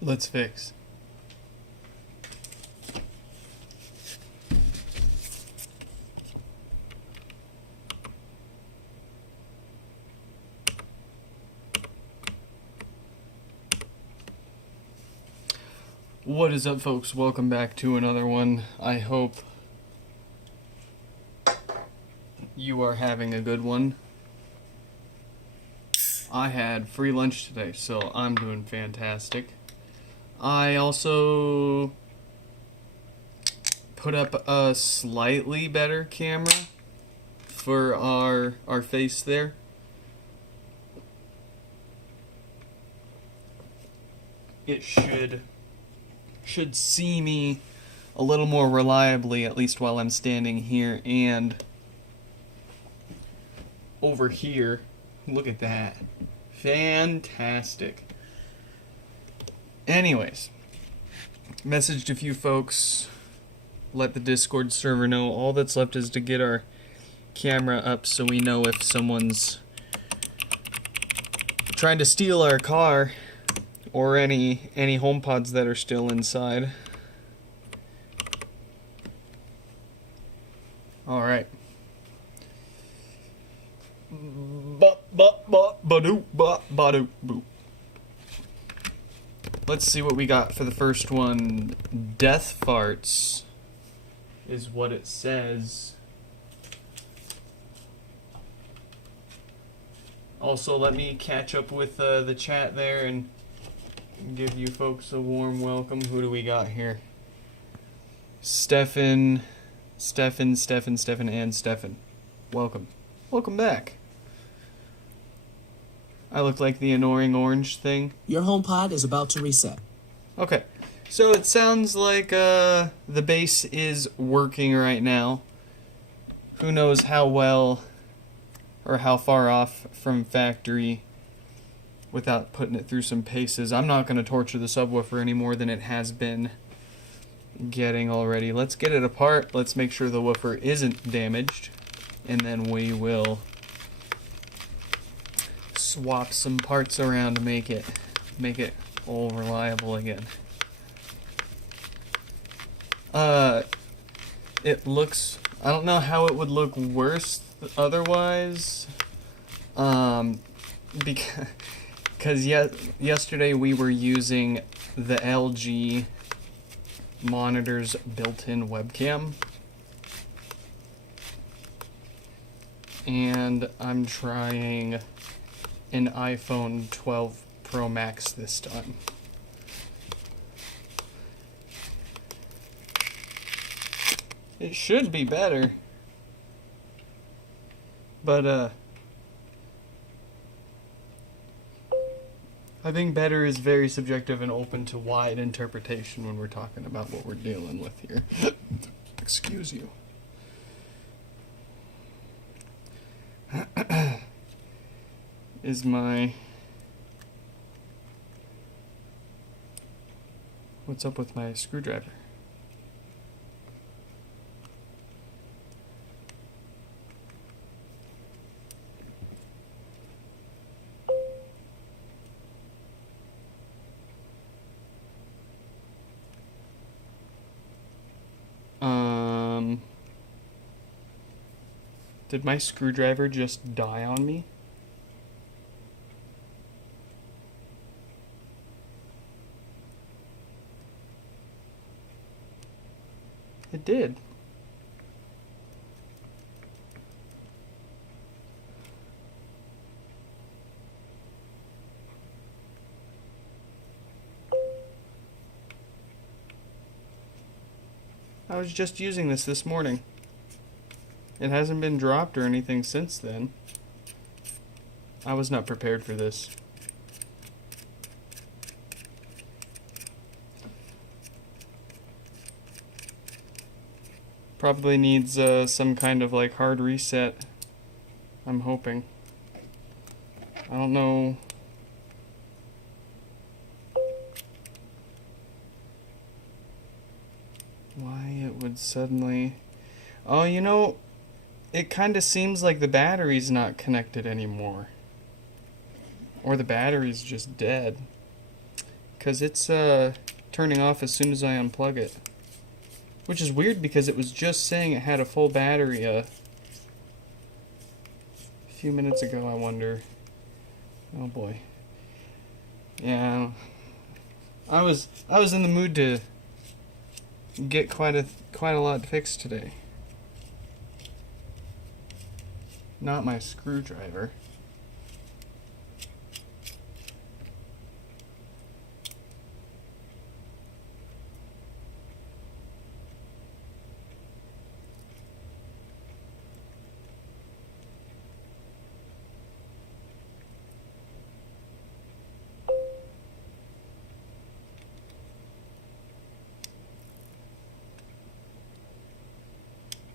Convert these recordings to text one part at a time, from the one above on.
Let's fix. What is up, folks? Welcome back to another one. I hope you are having a good one. I had free lunch today, so I'm doing fantastic. I also put up a slightly better camera for our face there. It should see me a little more reliably, at least while I'm standing here and over here. Look at that. Fantastic. Anyways, messaged a few folks, let the Discord server know. All that's left is to get our camera up so we know if someone's trying to steal our car or any HomePods that are still inside. All right. Let's see what we got for the first one. Death farts is what it says. Also, let me catch up with the chat there and give you folks a warm welcome. Who do we got here? Stefan, and Stefan. Welcome. Welcome back. I look like the annoying orange thing. Your HomePod is about to reset. Okay. So it sounds like the base is working right now. Who knows how well or how far off from factory without putting it through some paces. I'm not going to torture the subwoofer any more than it has been getting already. Let's get it apart. Let's make sure the woofer isn't damaged. And then we will swap some parts around to make it all reliable again. It looks, I don't know how it would look worse otherwise. Because yesterday we were using the LG monitor's built-in webcam. And I'm trying an iPhone 12 Pro Max this time. It should be better. But, I think better is very subjective and open to wide interpretation when we're talking about what we're dealing with here. Excuse you. Is my... What's up with my screwdriver? Did my screwdriver just die on me? It did. I was just using this morning. It hasn't been dropped or anything since then. I was not prepared for this. Probably needs some kind of like hard reset. I'm hoping. I don't know. Why it would suddenly... Oh, you know, it kind of seems like the battery's not connected anymore. Or the battery's just dead. because it's turning off as soon as I unplug it. Which is weird because it was just saying it had a full battery a few minutes ago, I wonder. Oh boy. Yeah. I was in the mood to get quite a lot fixed today. Not my screwdriver.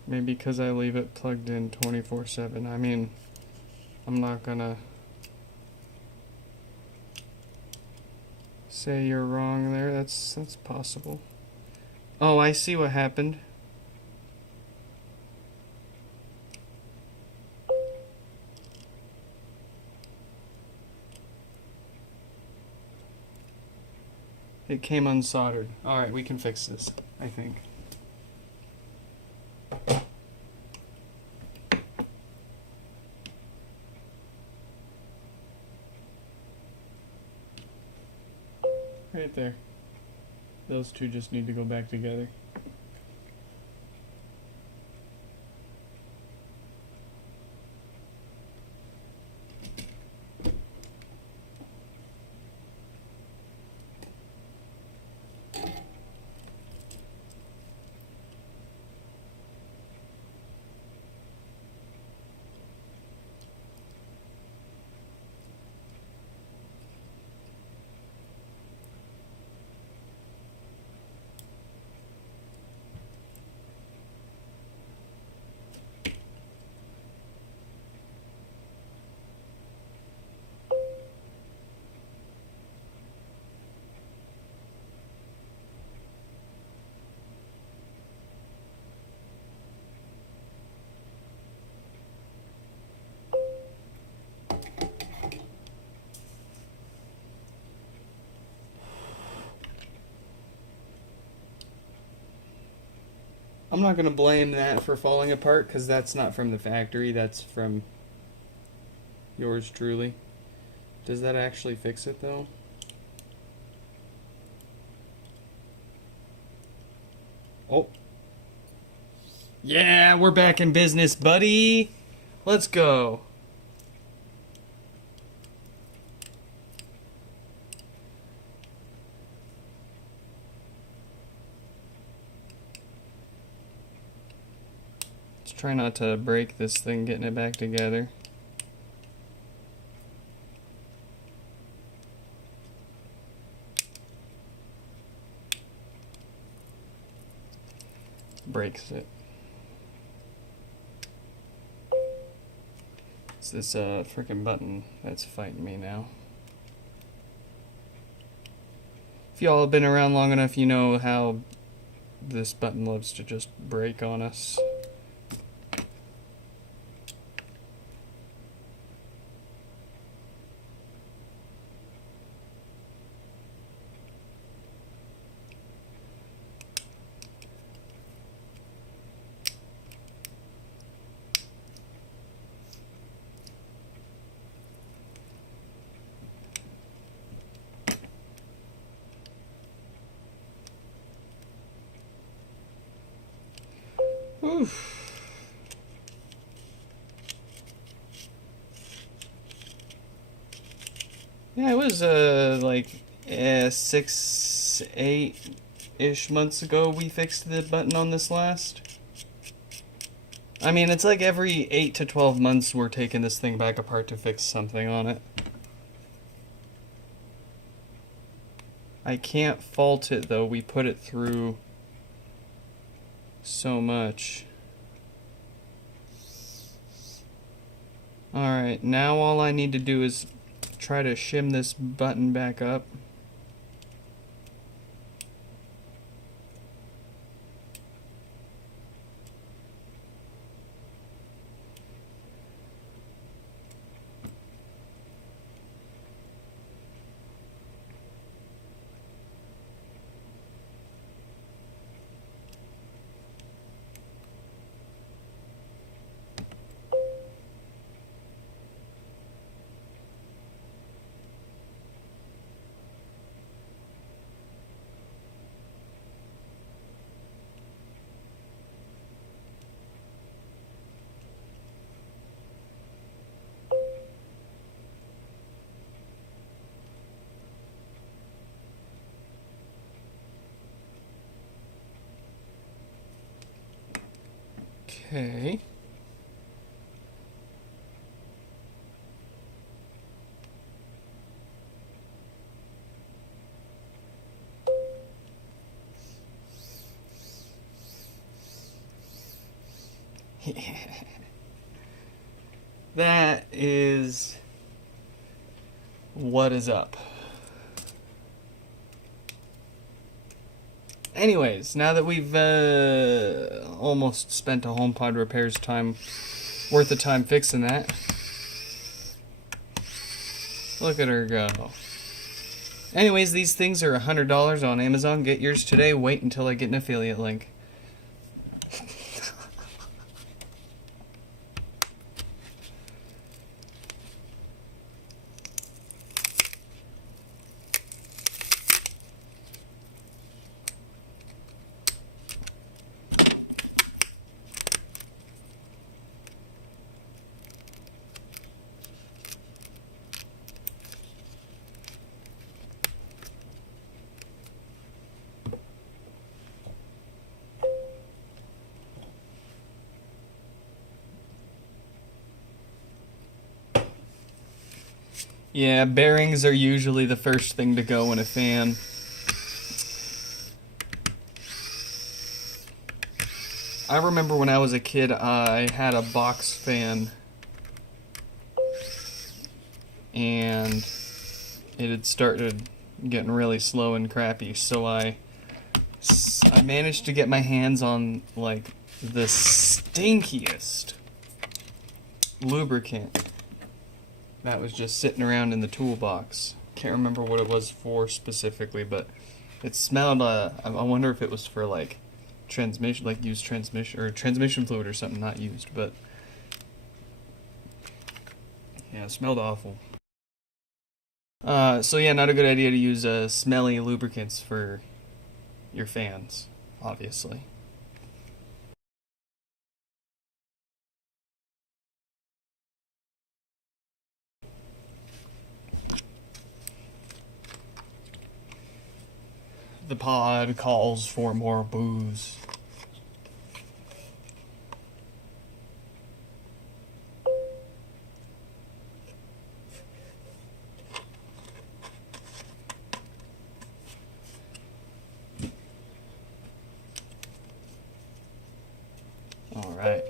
Maybe because I leave it plugged in 24/7. I mean, I'm not gonna say you're wrong there. That's possible. Oh, I see what happened. It came unsoldered. Alright, we can fix this, I think. Right there. Those two just need to go back together. I'm not going to blame that for falling apart because that's not from the factory, that's from yours truly. Does that actually fix it though? Oh. Yeah, we're back in business, buddy. Let's go. Let's try not to break this thing getting it back together. Breaks it. It's this freaking button that's fighting me now. If y'all have been around long enough, you know how this button loves to just break on us. Oof. Yeah, it was like 6-8-ish months ago we fixed the button on this last. I mean, it's like every 8 to 12 months we're taking this thing back apart to fix something on it. I can't fault it though, we put it through so much. Alright, now all I need to do is try to shim this button back up. Okay. That is what is up. Anyways, now that we've almost spent a HomePod repairs time worth of time fixing that, look at her go. Anyways, these things are $100 on Amazon. Get yours today. Wait until I get an affiliate link. Yeah, bearings are usually the first thing to go in a fan. I remember when I was a kid, I had a box fan, and it had started getting really slow and crappy, so I managed to get my hands on, like, the stinkiest lubricant that was just sitting around in the toolbox. Can't remember what it was for specifically, but it smelled, I wonder if it was for, like, transmission, like used transmission, or transmission fluid or something, not used, but yeah, it smelled awful. So yeah, not a good idea to use smelly lubricants for your fans, obviously. The pod calls for more booze. All right.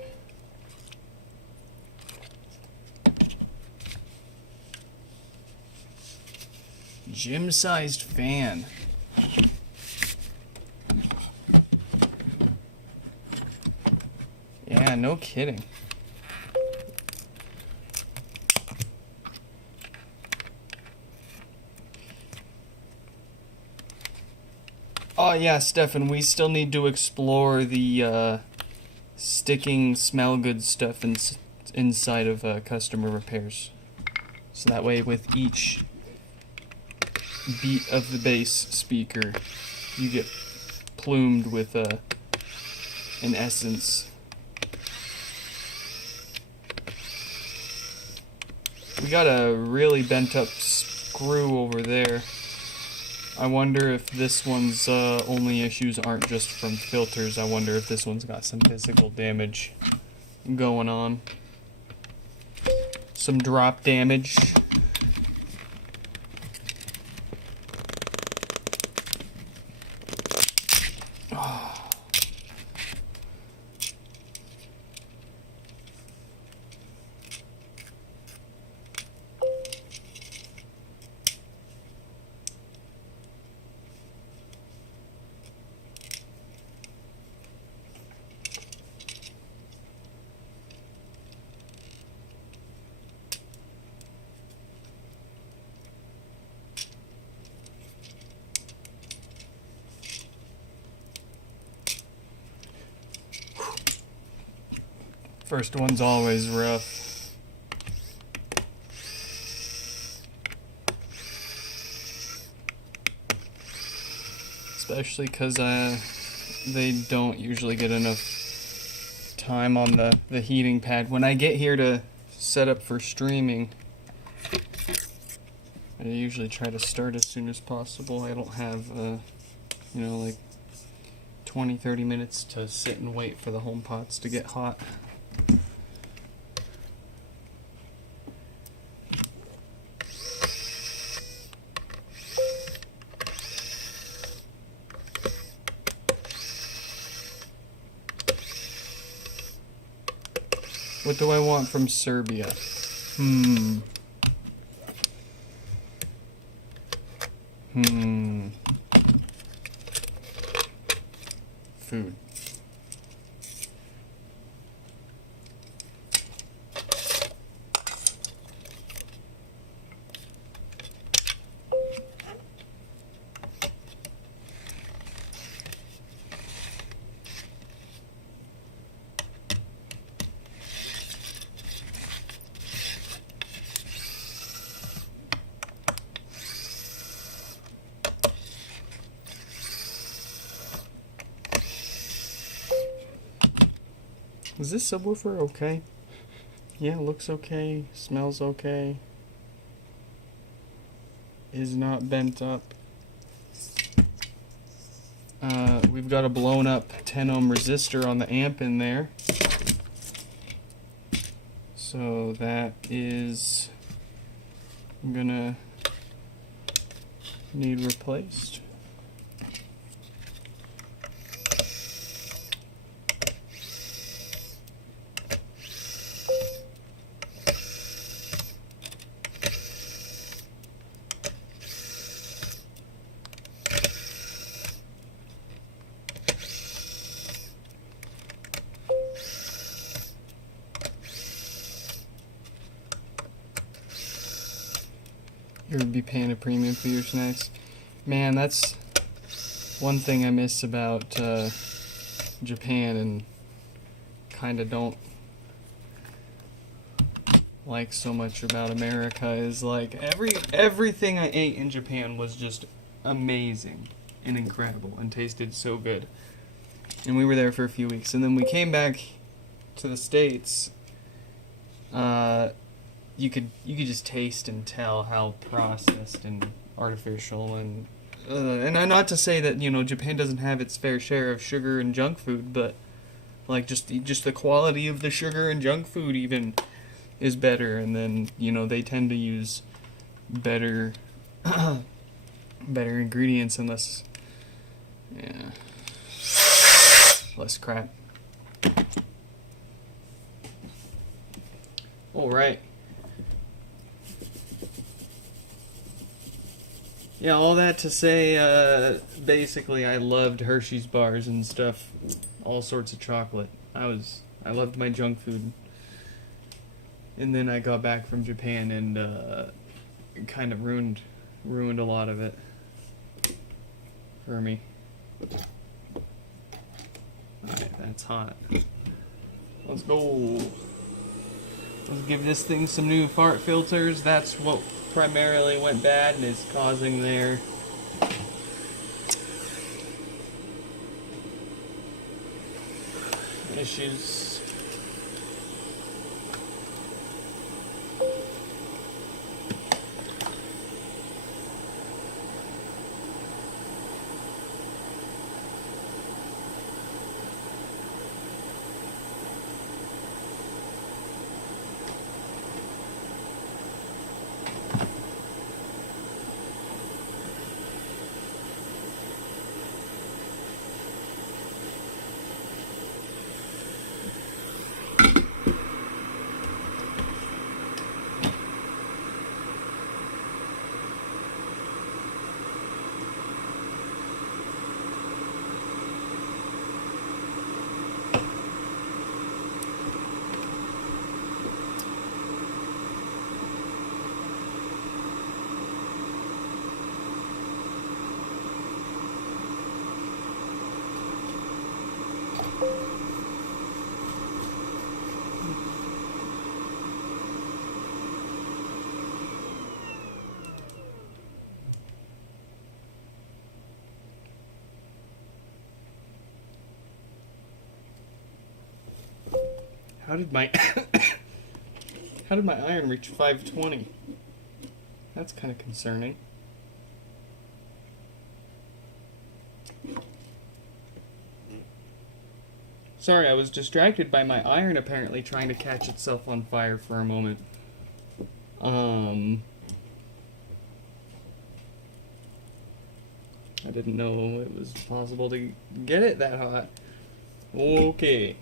Gym-sized fan. Yeah, no kidding. Oh yeah, Stefan, we still need to explore the sticking smell good stuff inside of customer repairs. So that way with each beat of the bass speaker, you get plumed with an essence. We got a really bent up screw over there. I wonder if this one's only issues aren't just from filters. I wonder if this one's got some physical damage going on. Some drop damage. First one's always rough. Especially because they don't usually get enough time on the heating pad. When I get here to set up for streaming, I usually try to start as soon as possible. I don't have, like 20-30 minutes to sit and wait for the HomePods to get hot. What do I want from Serbia? Food. Is this subwoofer okay? Yeah, looks okay, smells okay. Is not bent up. We've got a blown up 10 ohm resistor on the amp in there. So that is gonna need replaced. You would be paying a premium for your snacks. Man, that's one thing I miss about Japan and kind of don't like so much about America is like everything I ate in Japan was just amazing and incredible and tasted so good. And we were there for a few weeks, and then we came back to the States. You could just taste and tell how processed and artificial and not to say that Japan doesn't have its fair share of sugar and junk food, but like just the quality of the sugar and junk food even is better, and then they tend to use better better ingredients and less crap. All right. Yeah, all that to say, basically I loved Hershey's bars and stuff, all sorts of chocolate. I loved my junk food. And then I got back from Japan and it kind of ruined a lot of it for me. Alright, that's hot. Let's go. Let's give this thing some new fart filters. That's what primarily went bad and is causing their issues. How did my iron reach 520? That's kind of concerning. Sorry, I was distracted by my iron apparently trying to catch itself on fire for a moment. I didn't know it was possible to get it that hot. Okay.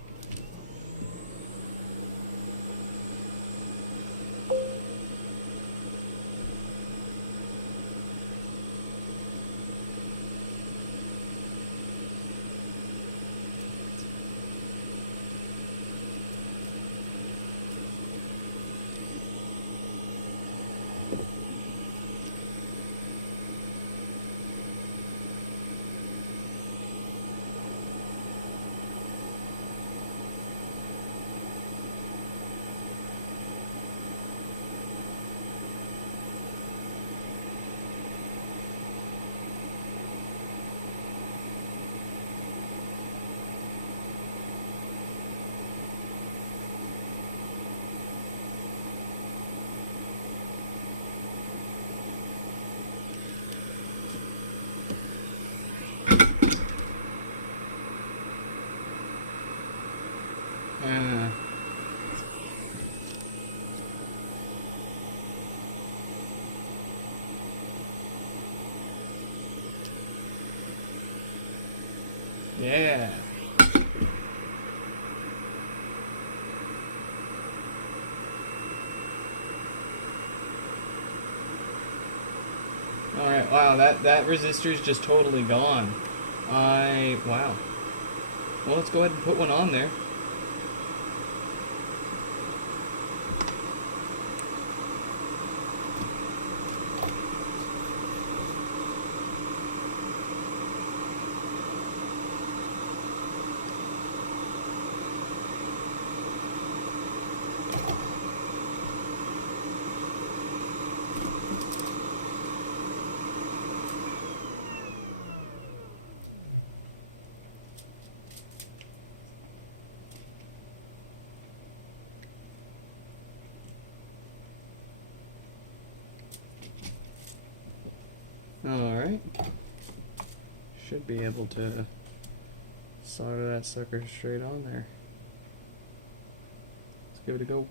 Yeah. Alright, wow, that resistor's just totally gone. Wow. Well, let's go ahead and put one on there. Alright. Should be able to solder that sucker straight on there. Let's give it a go.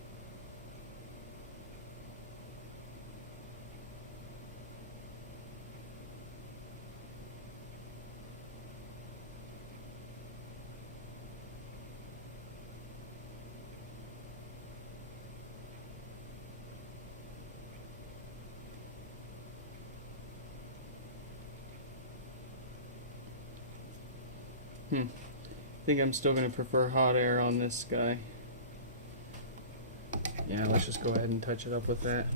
I think I'm still going to prefer hot air on this guy. Yeah, let's just go ahead and touch it up with that.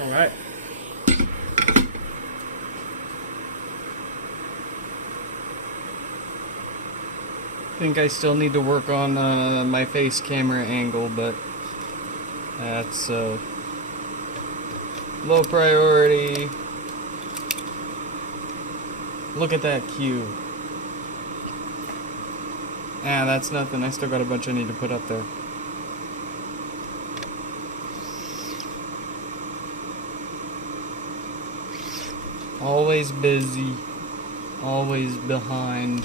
All right. I think I still need to work on my face camera angle, but that's low priority. Look at that cue. Ah, that's nothing. I still got a bunch I need to put up there. Always busy, always behind.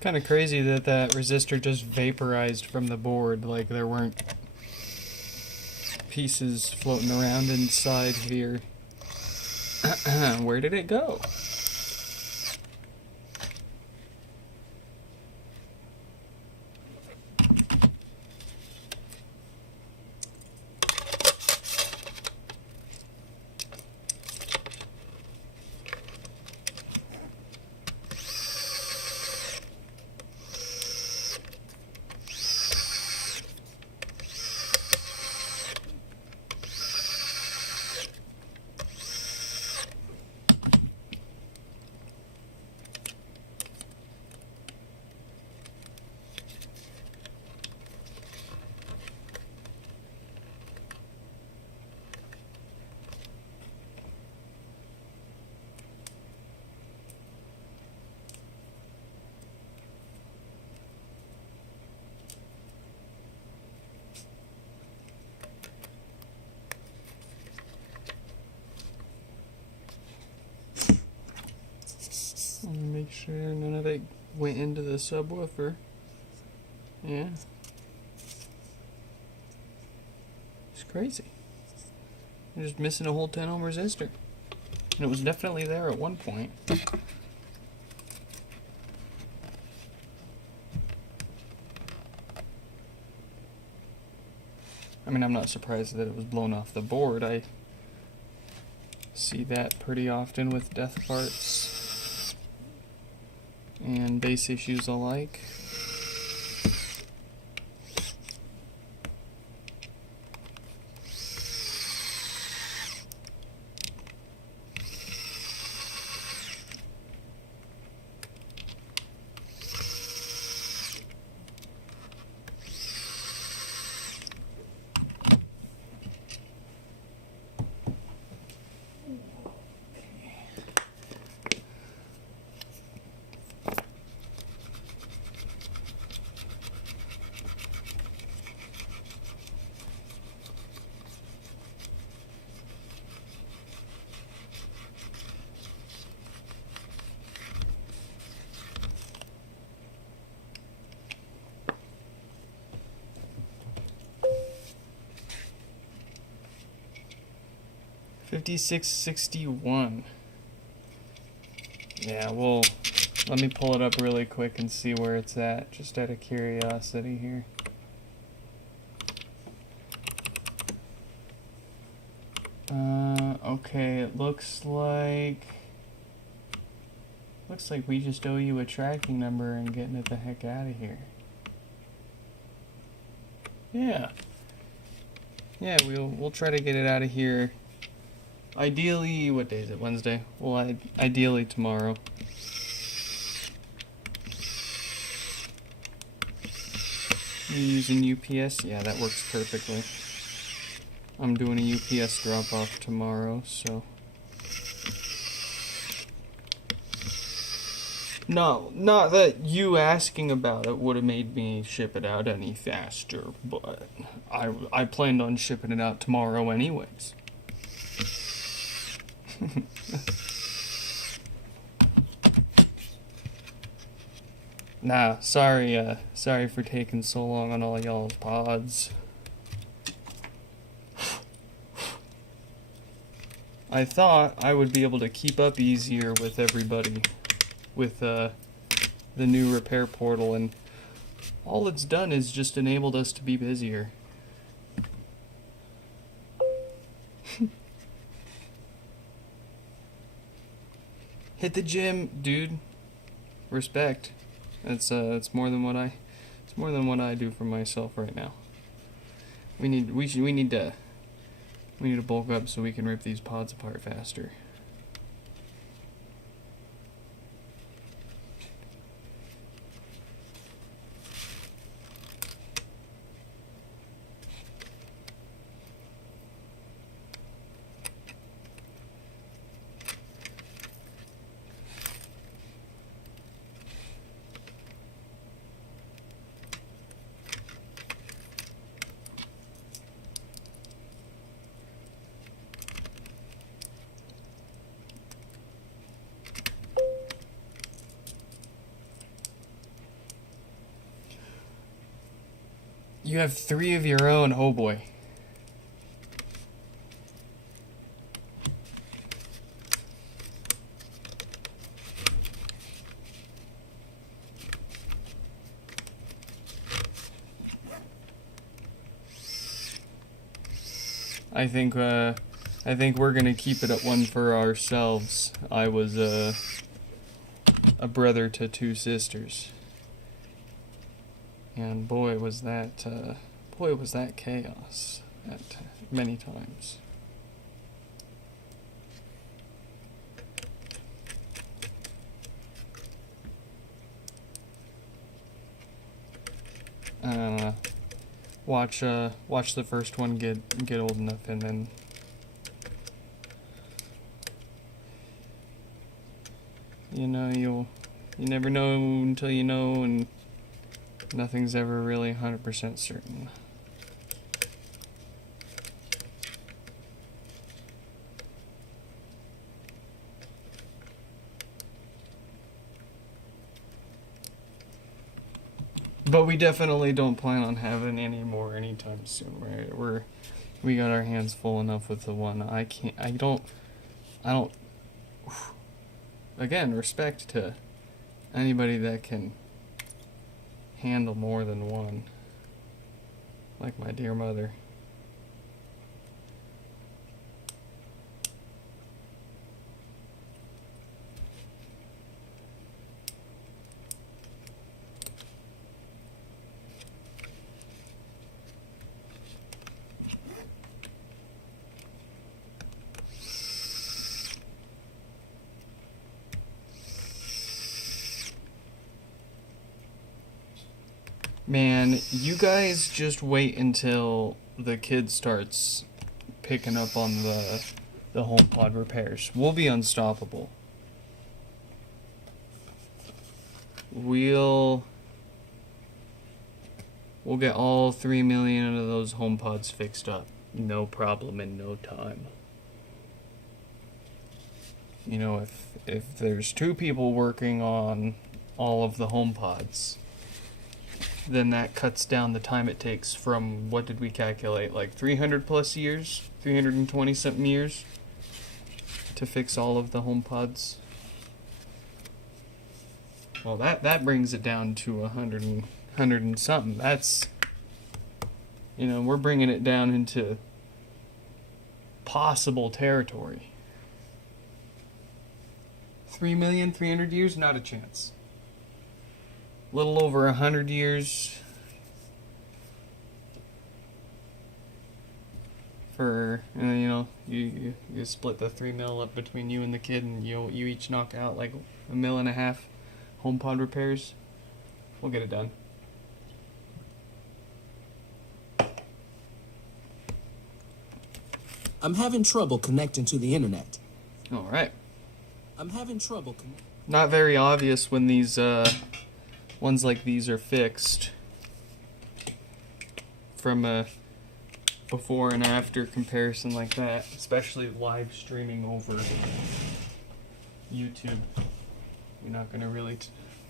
Kind of crazy that that resistor just vaporized from the board, like there weren't pieces floating around inside here. Where did it go? Make sure none of it went into the subwoofer. Yeah. It's crazy. You're just missing a whole 10 ohm resistor. And it was definitely there at one point. I mean, I'm not surprised that it was blown off the board. I see that pretty often with death parts and base issues alike. $56.61. Yeah, well, let me pull it up really quick and see where it's at, just out of curiosity here. Okay, it looks like we just owe you a tracking number and getting it the heck out of here. Yeah. Yeah, we'll try to get it out of here. Ideally, what day is it? Wednesday? Well, ideally tomorrow. You're using UPS? Yeah, that works perfectly. I'm doing a UPS drop-off tomorrow, so... No, not that you asking about it would have made me ship it out any faster, but I planned on shipping it out tomorrow anyways. Nah, sorry for taking so long on all y'all's pods. I thought I would be able to keep up easier with everybody with the new repair portal, and all it's done is just enabled us to be busier. Hit the gym, dude. Respect. It's more than what I do for myself right now. We need to bulk up so we can rip these pods apart faster. You have 3 of your own. Oh boy. I think we're gonna keep it at 1 for ourselves. I was a brother to 2 sisters, and boy was that chaos at many times. Watch the first one get old enough, and then you never know until you know, and nothing's ever really 100% certain. But we definitely don't plan on having any more anytime soon. Right? We got our hands full enough with the one. I don't. Again, respect to anybody that can handle more than one. Like my dear mother. Man, you guys just wait until the kid starts picking up on the HomePod repairs. We'll be unstoppable. We'll get all 3 million of those HomePods fixed up. No problem in no time. You know, if there's 2 people working on all of the HomePods, then that cuts down the time it takes from, what did we calculate, like 300 plus years? 320 something years to fix all of the HomePods. Well, that brings it down to 100 and something. That's, we're bringing it down into possible territory. 3,300,000 years? Not a chance. Little over 100 years for, you split the 3 mil up between you and the kid, and you each knock out like 1.5 mil HomePod repairs. We'll get it done. I'm having trouble connecting to the internet. All right. I'm having trouble Not very obvious when these ones like these are fixed from a before and after comparison like that, especially live streaming over YouTube. You're not going to really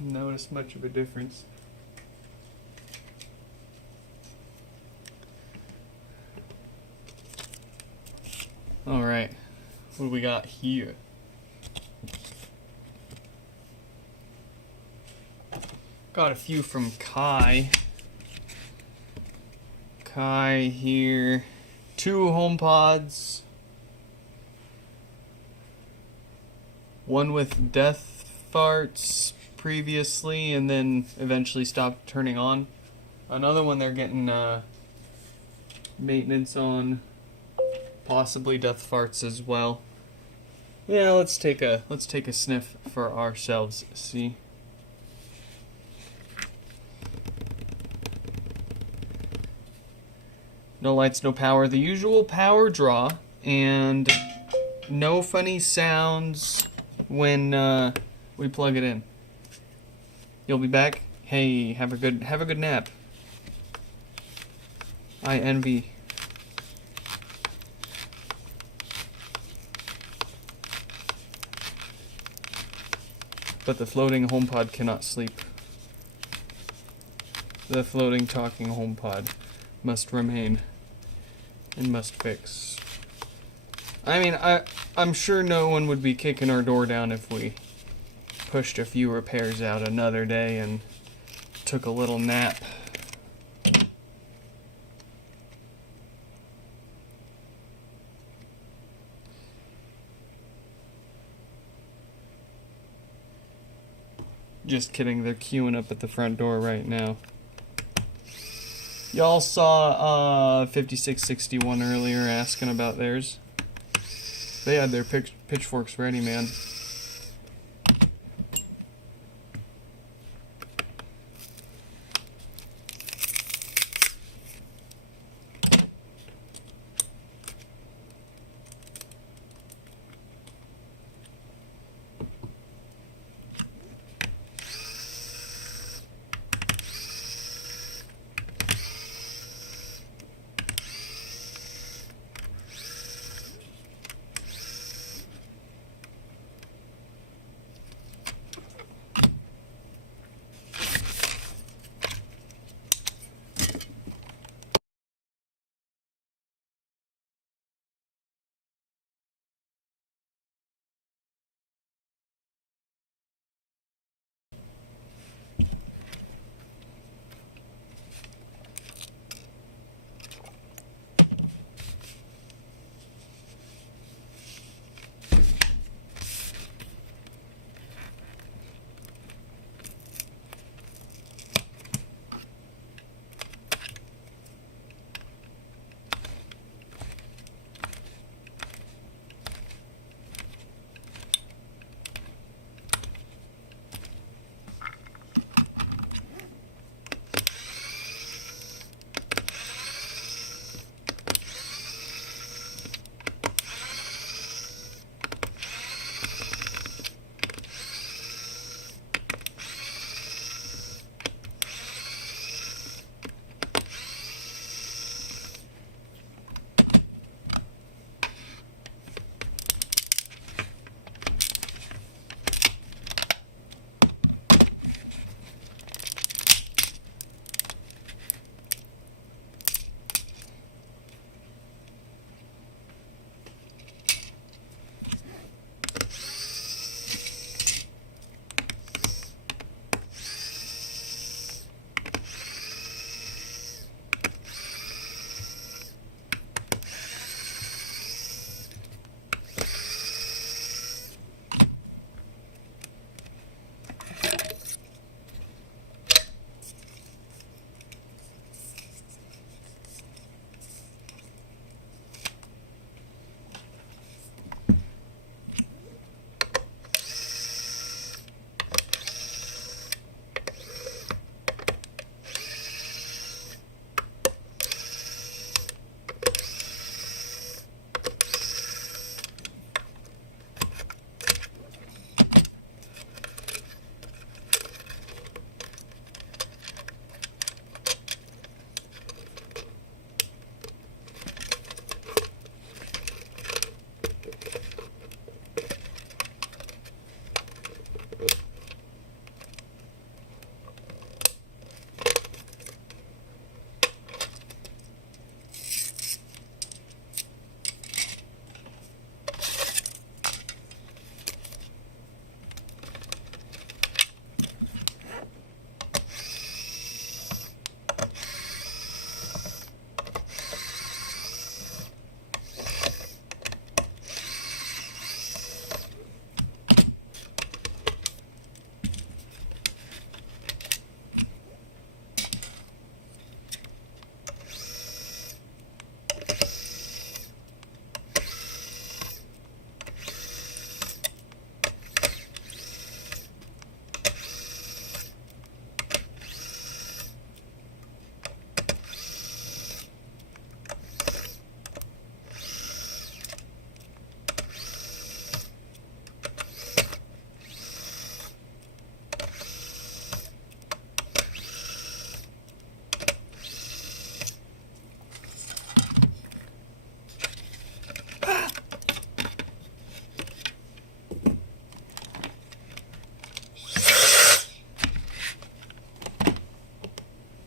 notice much of a difference. All right, what do we got here? Got a few from Kai. Kai here. 2 HomePods. One with death farts previously and then eventually stopped turning on. Another one they're getting maintenance on. Possibly death farts as well. Yeah, let's take a sniff for ourselves. See. No lights, no power. The usual power draw, and no funny sounds when we plug it in. You'll be back. Hey, have a good nap. I envy. But the floating HomePod cannot sleep. The floating talking HomePod. must remain and must fix. I mean, I'm sure no one would be kicking our door down if we pushed a few repairs out another day and took a little nap. Just kidding, they're queuing up at the front door right now. Y'all saw 5661 earlier asking about theirs. They had their pitchforks ready, man.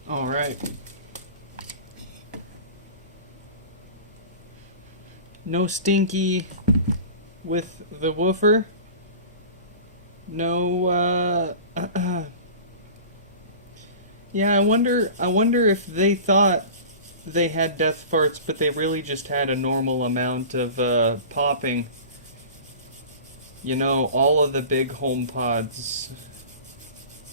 All right. No stinky with the woofer. No, yeah, I wonder if they thought they had death farts, but they really just had a normal amount of, popping. You know, all of the big HomePods,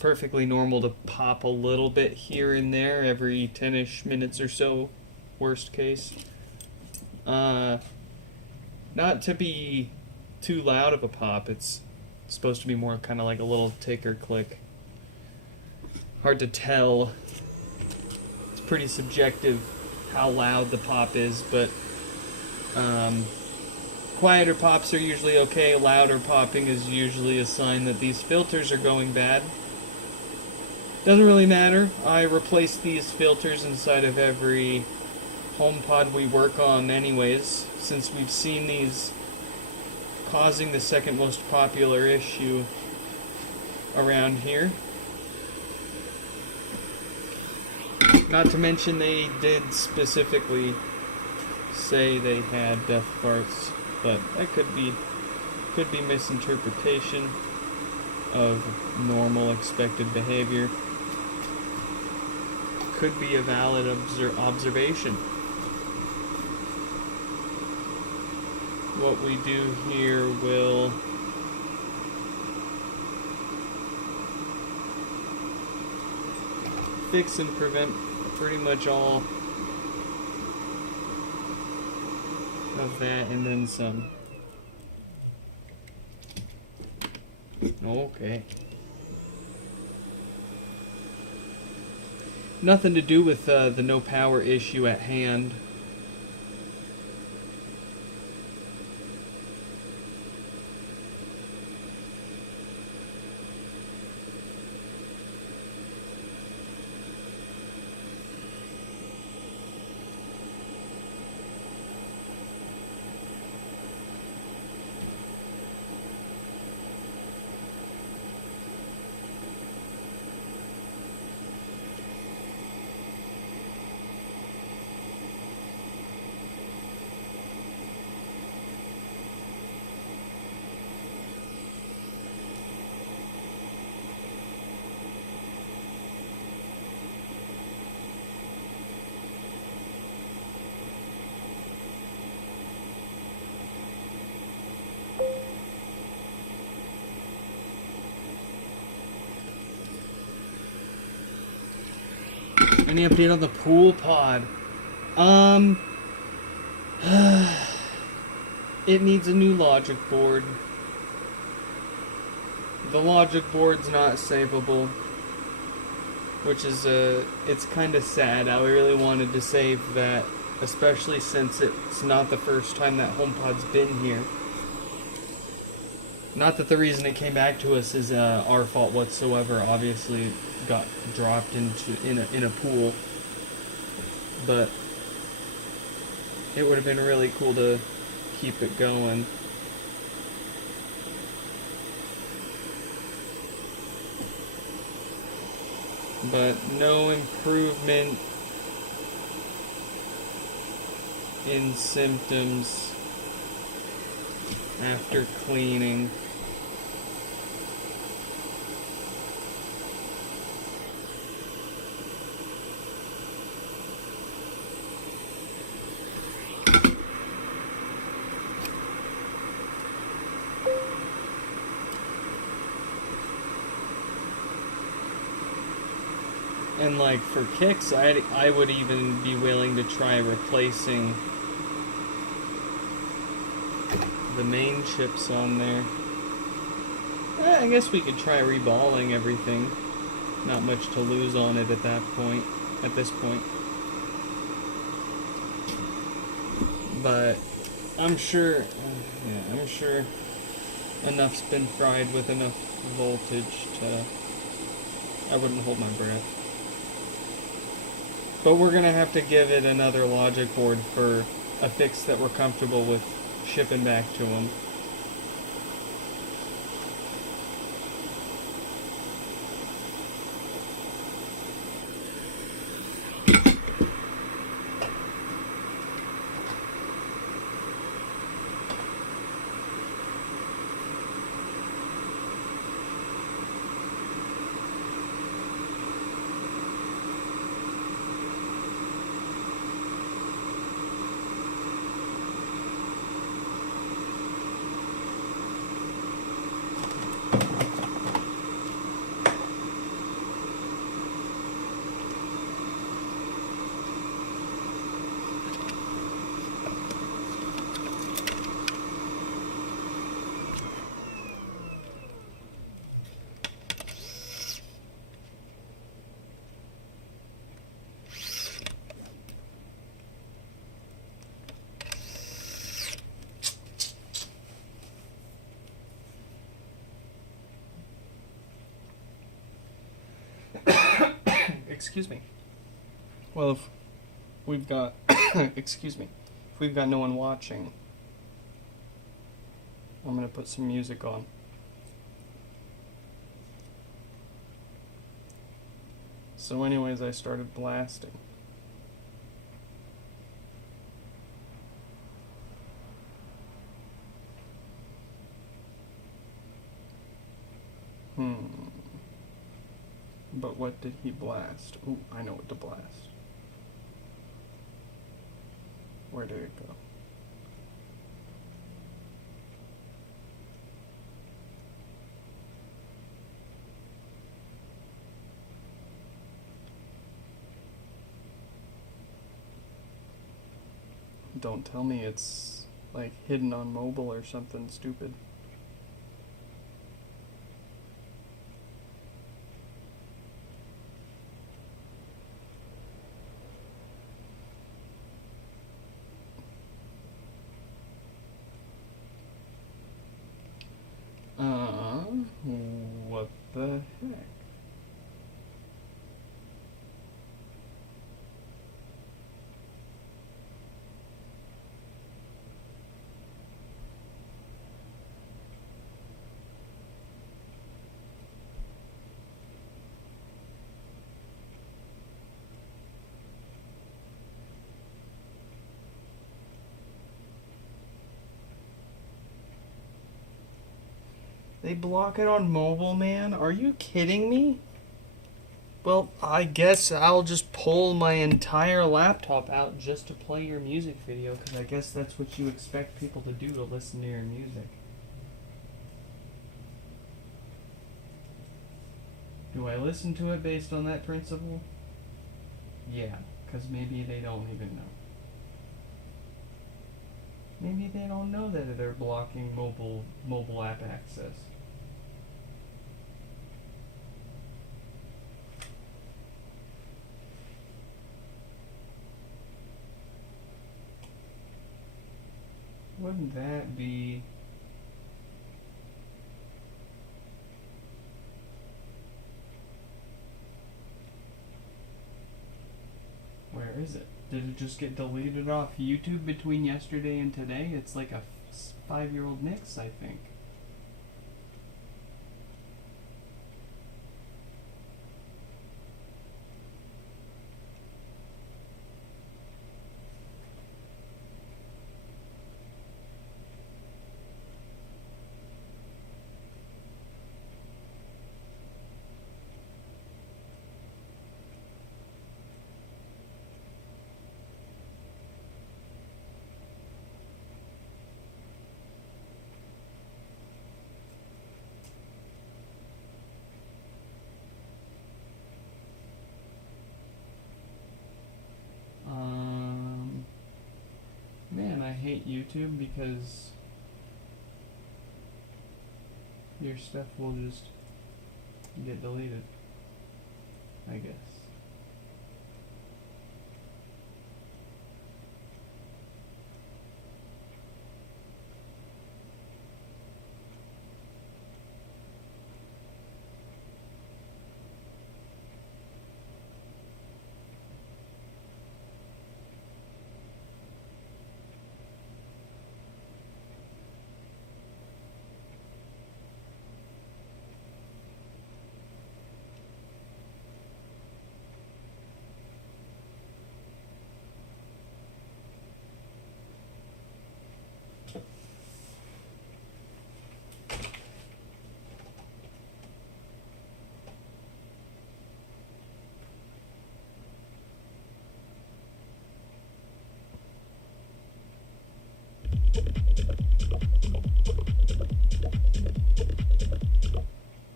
perfectly normal to pop a little bit here and there every 10-ish minutes or so, worst case. Not to be too loud of a pop, it's supposed to be more kind of like a little tick or click. Hard to tell. It's pretty subjective how loud the pop is, but quieter pops are usually okay. Louder popping is usually a sign that these filters are going bad. Doesn't really matter. I replace these filters inside of every HomePod we work on anyways, since we've seen these causing the second most popular issue around here. Not to mention they did specifically say they had death farts, but that could be misinterpretation of normal expected behavior. Could be a valid observation. What we do here will fix and prevent pretty much all of that and then some. Okay. Nothing to do with the no power issue at hand. Any update on the pool pod? It needs a new logic board. The logic board's not savable, which is it's kind of sad. I really wanted to save that, especially since it's not the first time that HomePod's been here. Not that the reason it came back to us is our fault whatsoever. Obviously, it got dropped in a pool, but it would have been really cool to keep it going. But no improvement in symptoms after cleaning. And like for kicks, I would even be willing to try replacing the main chips on there. I guess we could try reballing everything. Not much to lose on it at this point. But I'm sure enough's been fried with enough voltage to, I wouldn't hold my breath. But we're gonna have to give it another logic board for a fix that we're comfortable with shipping back to them. excuse me. Well, if we've got, excuse me, if we've got no one watching, I'm gonna put some music on. So anyways, I started blasting. But what did he blast? Ooh, I know what to blast. Where did it go? Don't tell me it's like hidden on mobile or something stupid. What the heck? They block it on mobile, man? Are you kidding me? Well, I guess I'll just pull my entire laptop out just to play your music video, because I guess that's what you expect people to do, to listen to your music. Do I listen to it based on that principle? Yeah, because maybe they don't even know. Maybe they don't know that they're blocking mobile app access. Wouldn't that be... Where is it? Did it just get deleted off YouTube between yesterday and today? It's like a 5-year-old mix, I think. Man, I hate YouTube because your stuff will just get deleted, I guess.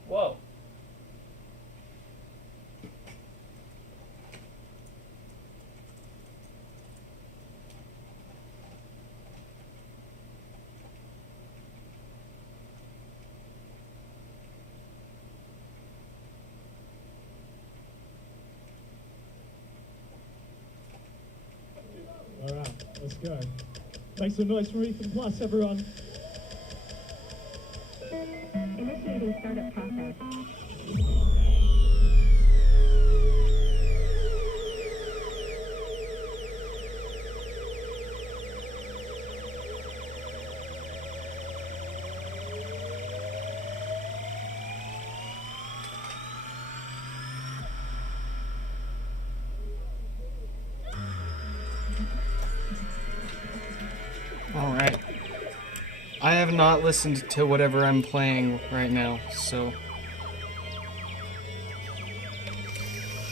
Whoa. All right, let's go. Make some noise for Ethan Plus, everyone. Initiating startup process. I have not listened to whatever I'm playing right now, so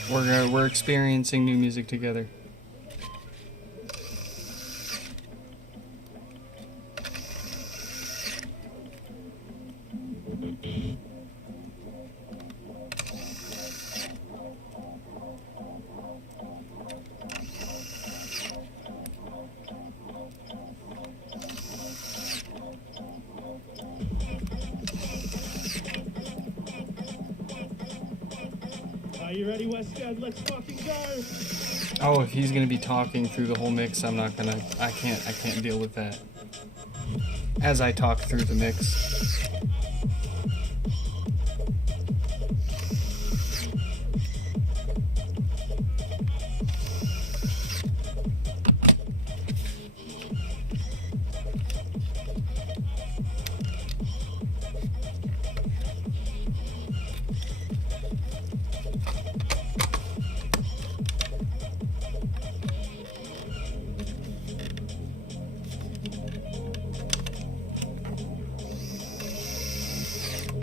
we're experiencing new music together. Are you ready, Western? Let's fucking go! Oh, if he's gonna be talking through the whole mix, I can't deal with that. As I talk through the mix.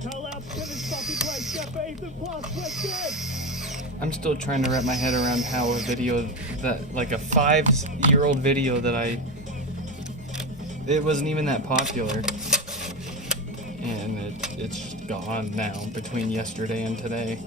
How loud can this fucking place get for Ethan Plus? Western! I'm still trying to wrap my head around how a video that, like a 5-year-old video that it wasn't even that popular. And it's gone now between yesterday and today.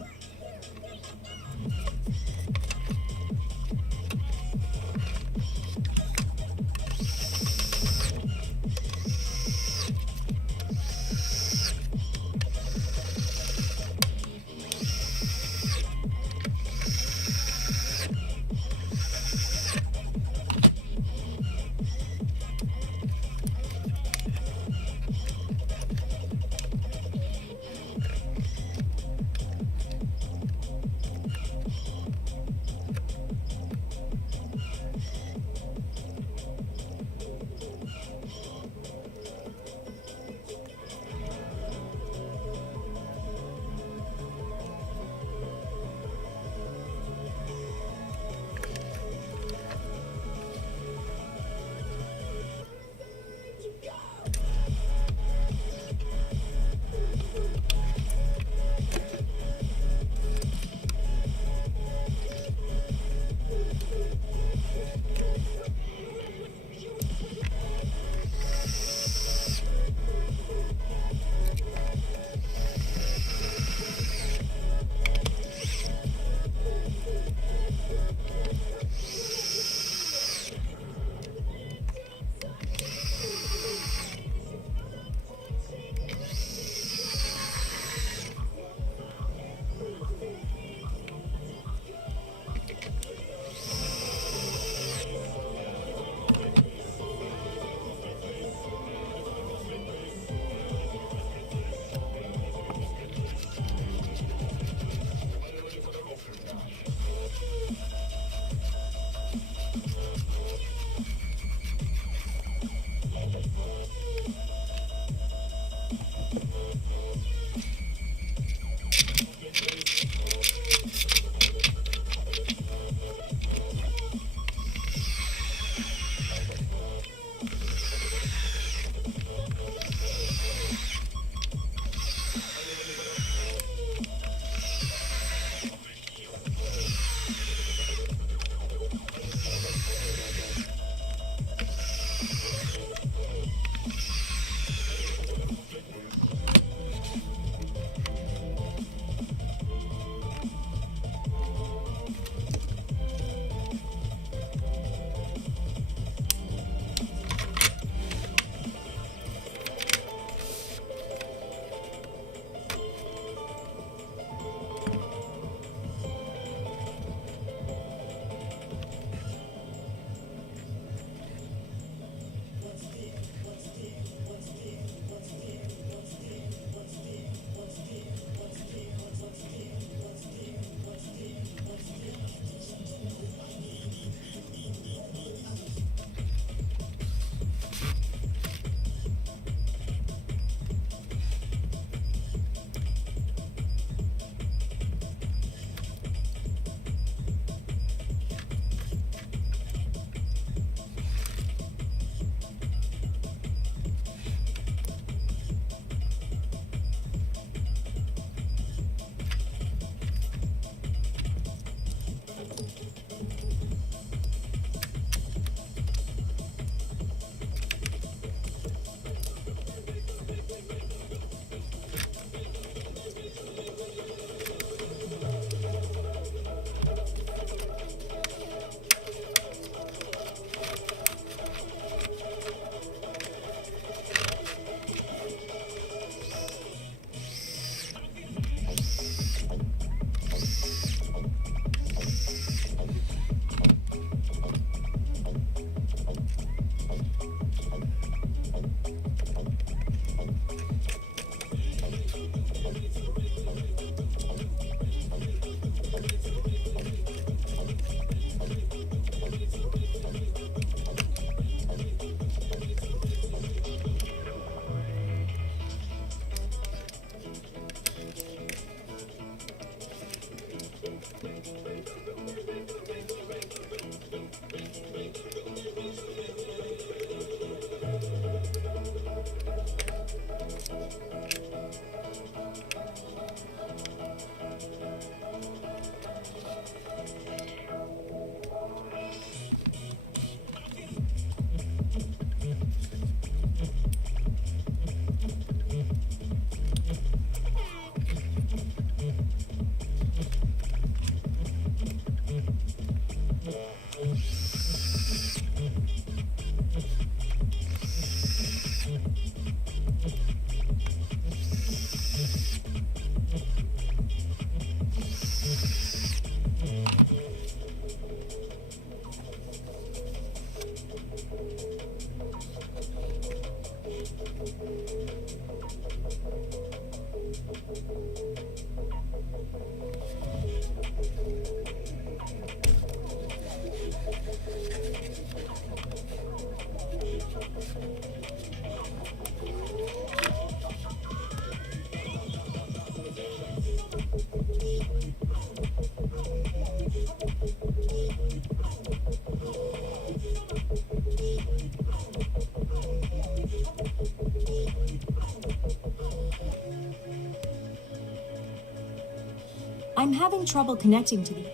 I'm having trouble connecting to the.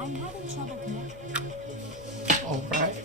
I'm having trouble connecting. All right.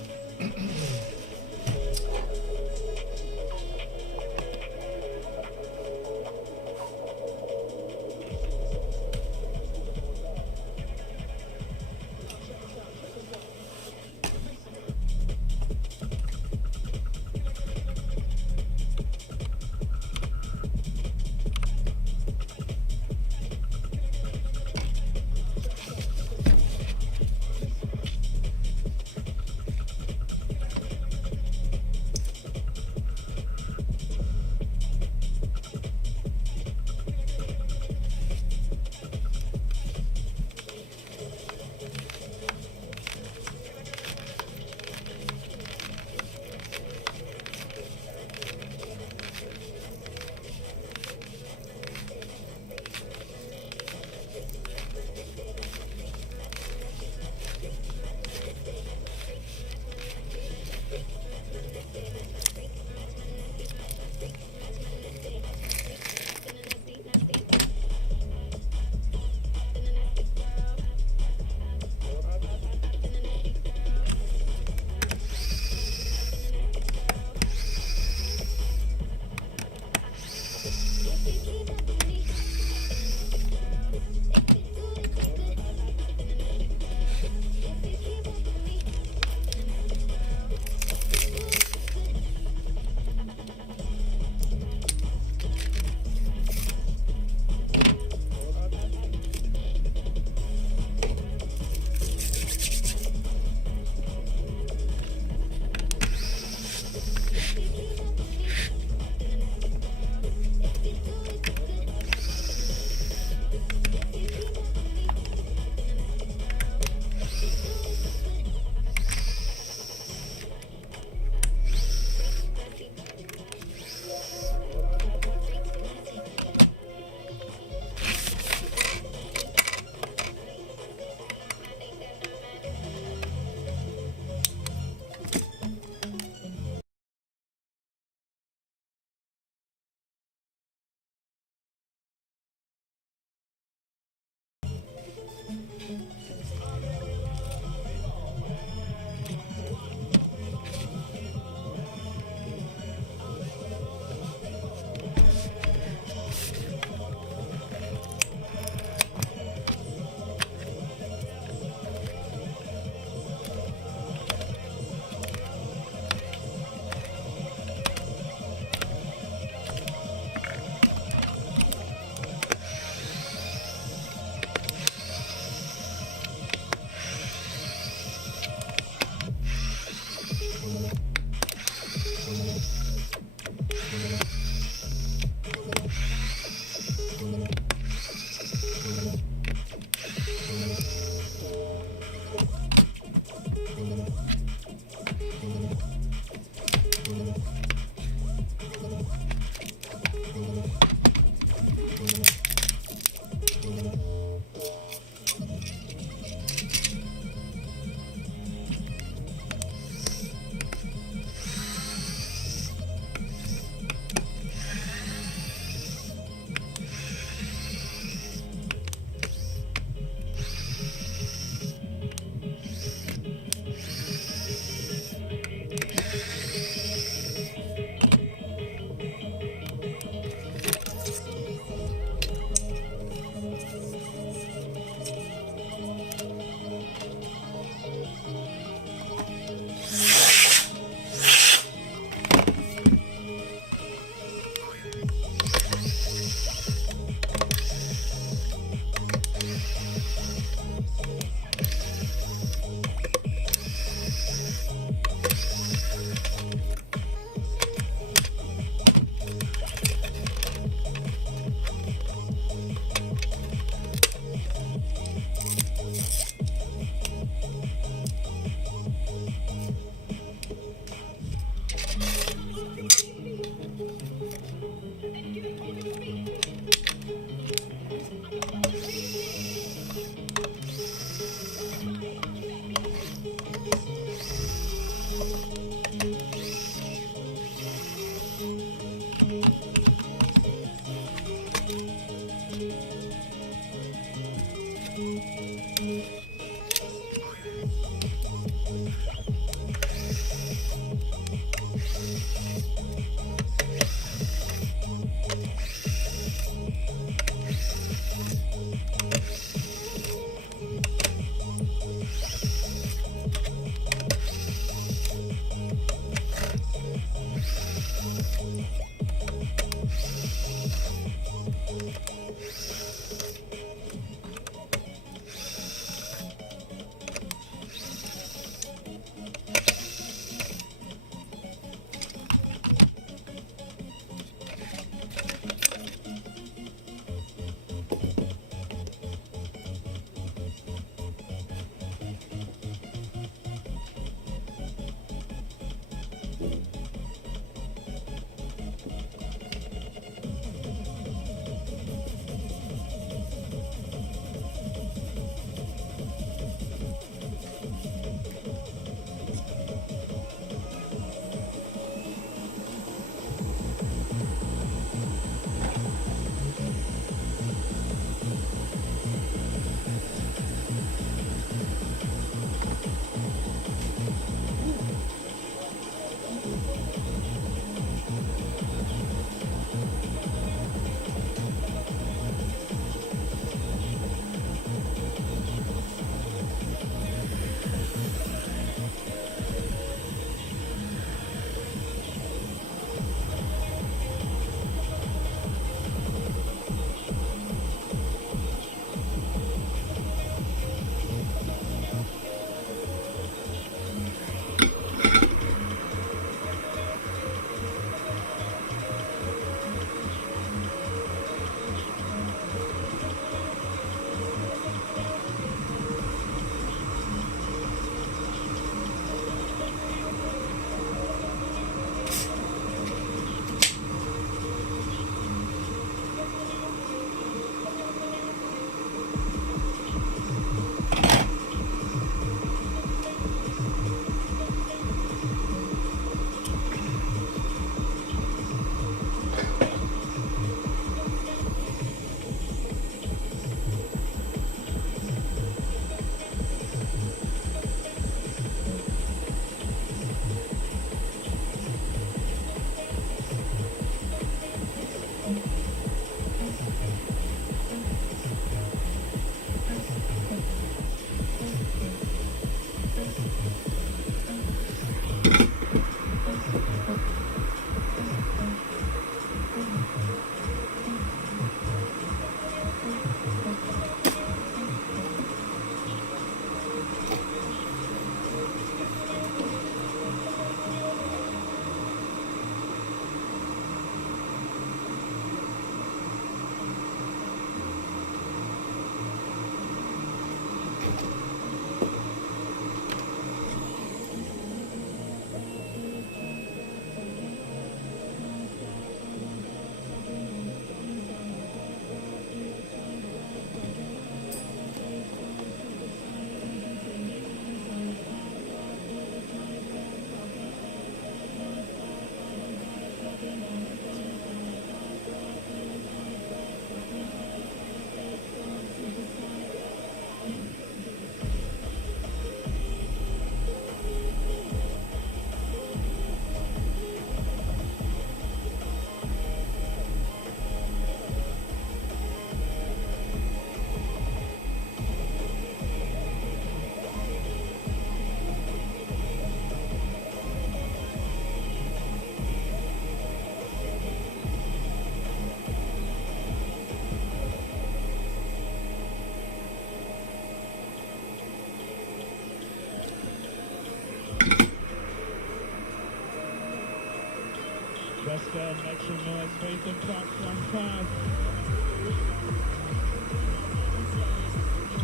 Make some noise for Ethan Plus one time.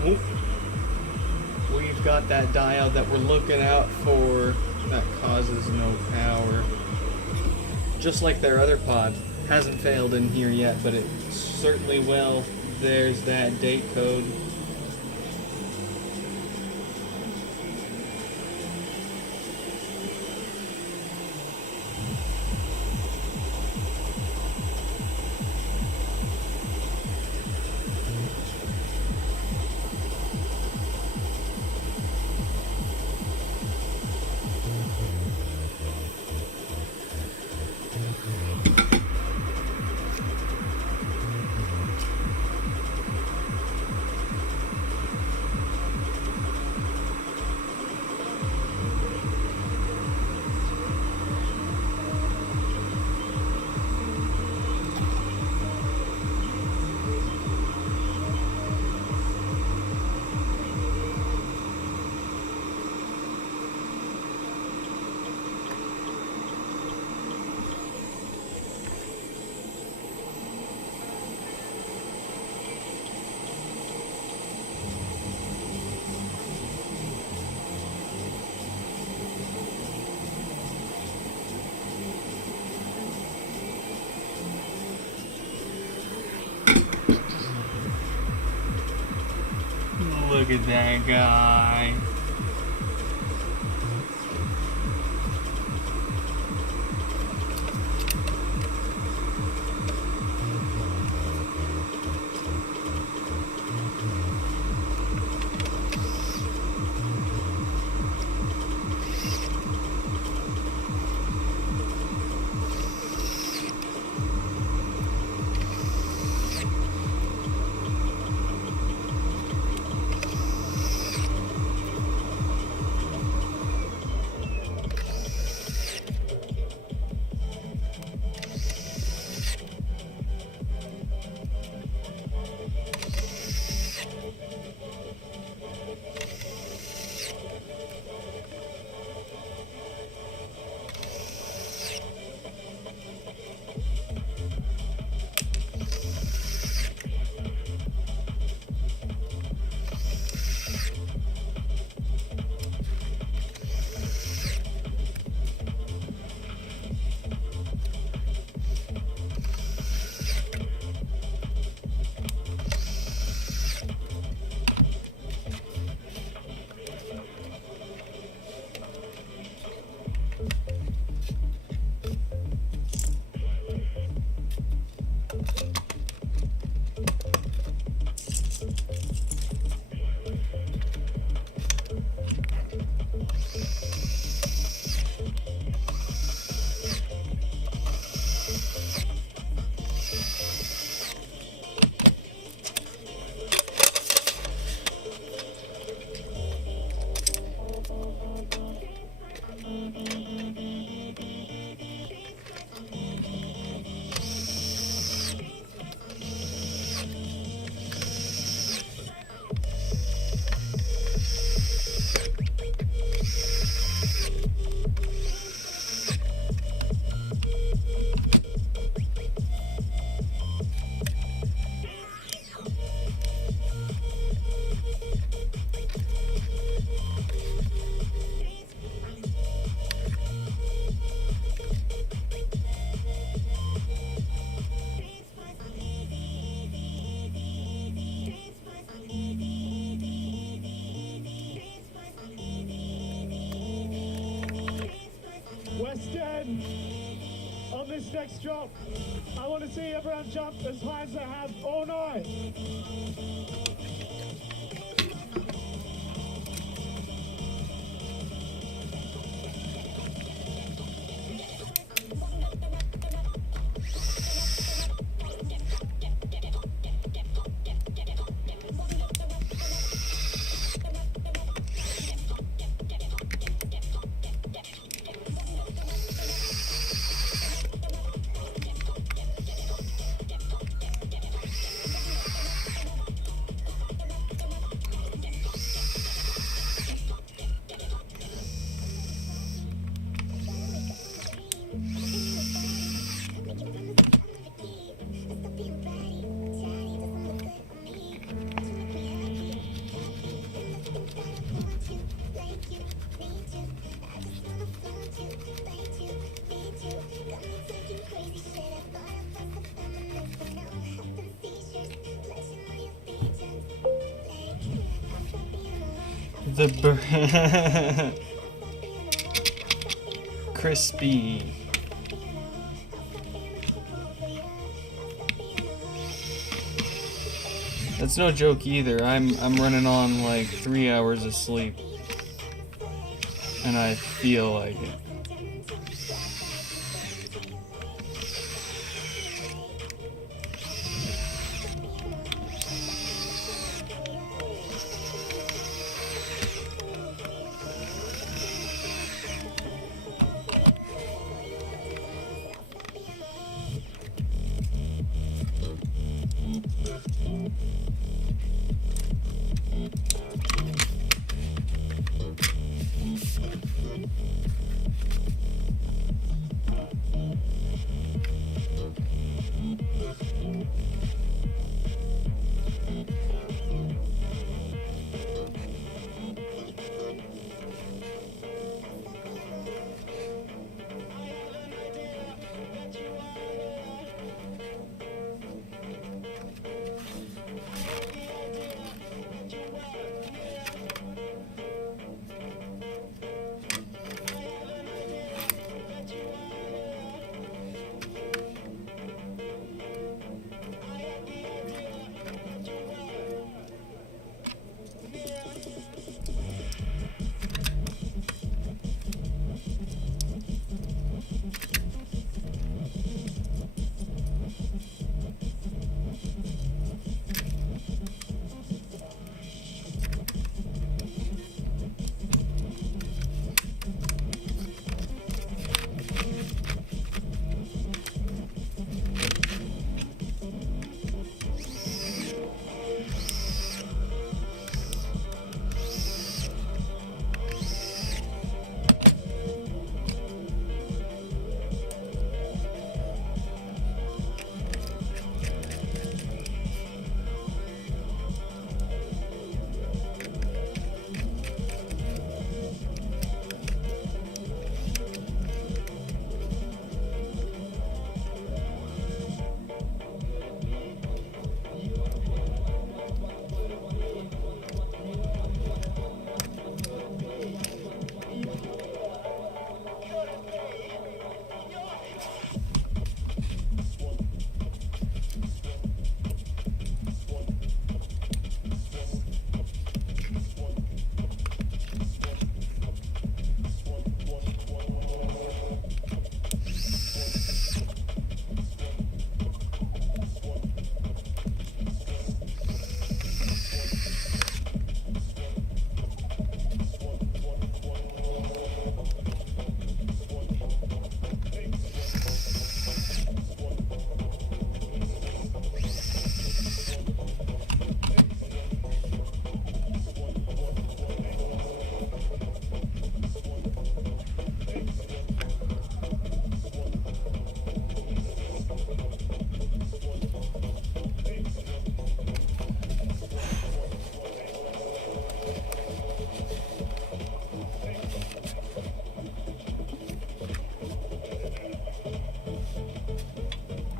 Oh. We've got that dial that we're looking out for that causes no power. Just like their other pod. Hasn't failed in here yet, but it certainly will. There's that date code. Look at that guy. West End, on this next drop, I want to see everyone jump as high as they have all night. The crispy. That's no joke either. I'm running on like 3 hours of sleep, and I feel like it.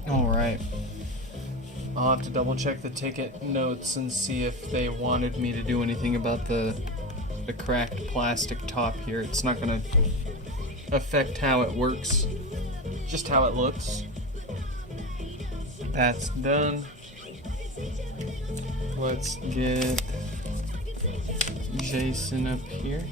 Alright. I'll have to double check the ticket notes and see if they wanted me to do anything about the cracked plastic top here. It's not going to affect how it works, just how it looks. That's done. Let's get Jason up here.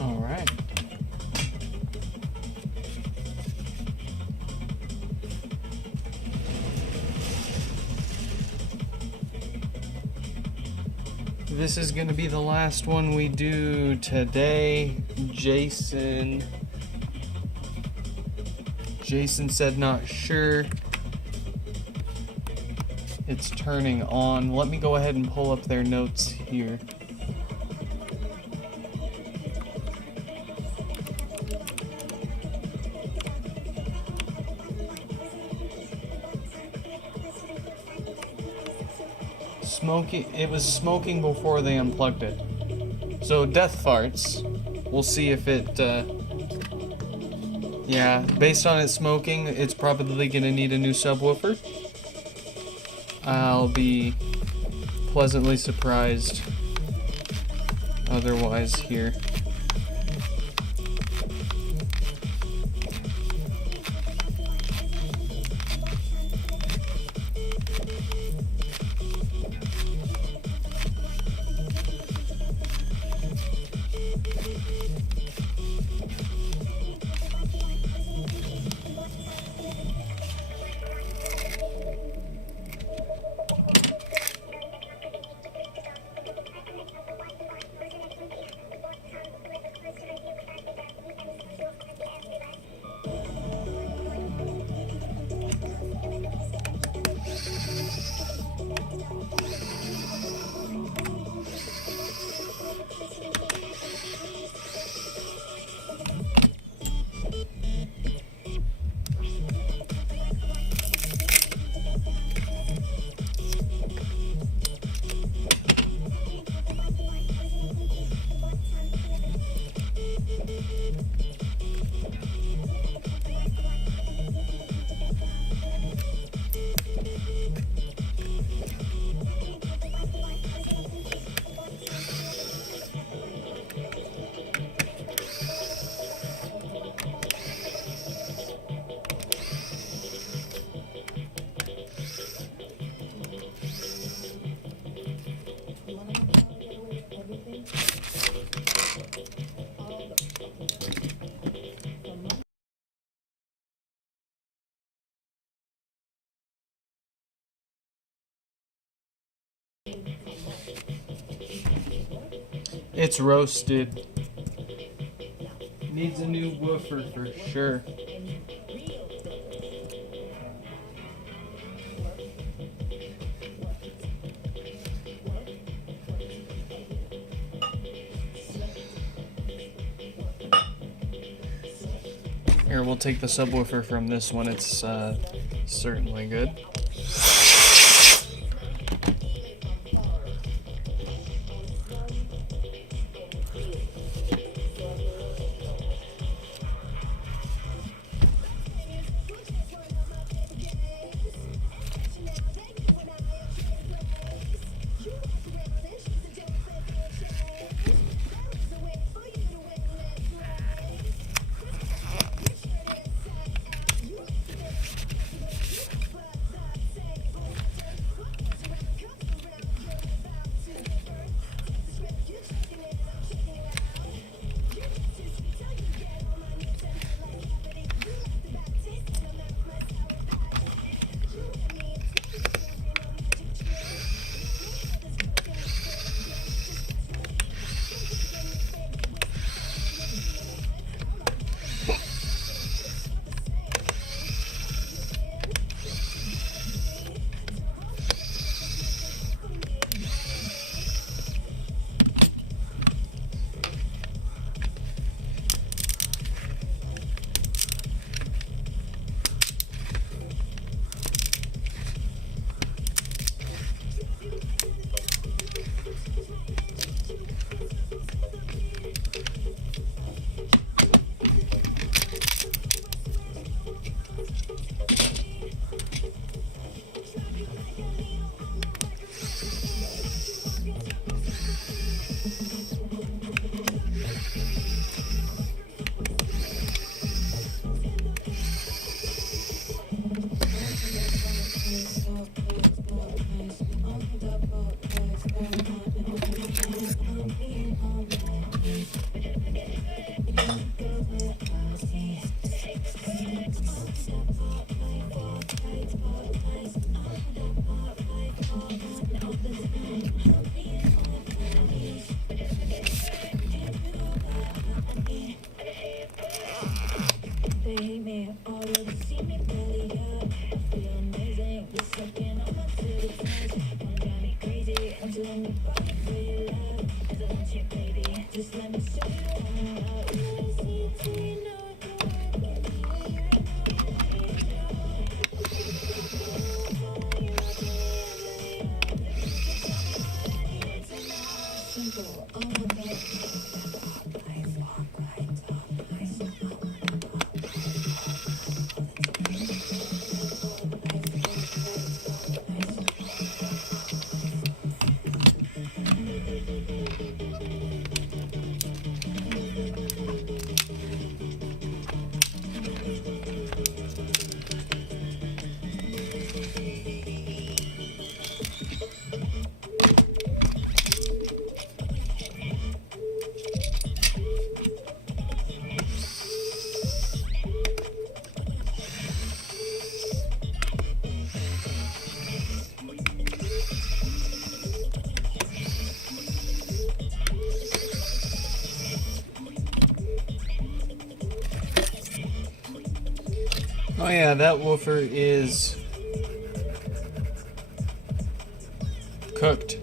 All right. This is going to be the last one we do today. Jason said not sure. It's turning on. Let me go ahead and pull up their notes here. It was smoking before they unplugged it. So death farts. We'll see if it, yeah, based on it smoking, it's probably gonna need a new subwoofer. I'll be pleasantly surprised otherwise here. It's roasted. Needs a new woofer for sure. Here, we'll take the subwoofer from this one. It's certainly good. Oh yeah, that woofer is cooked.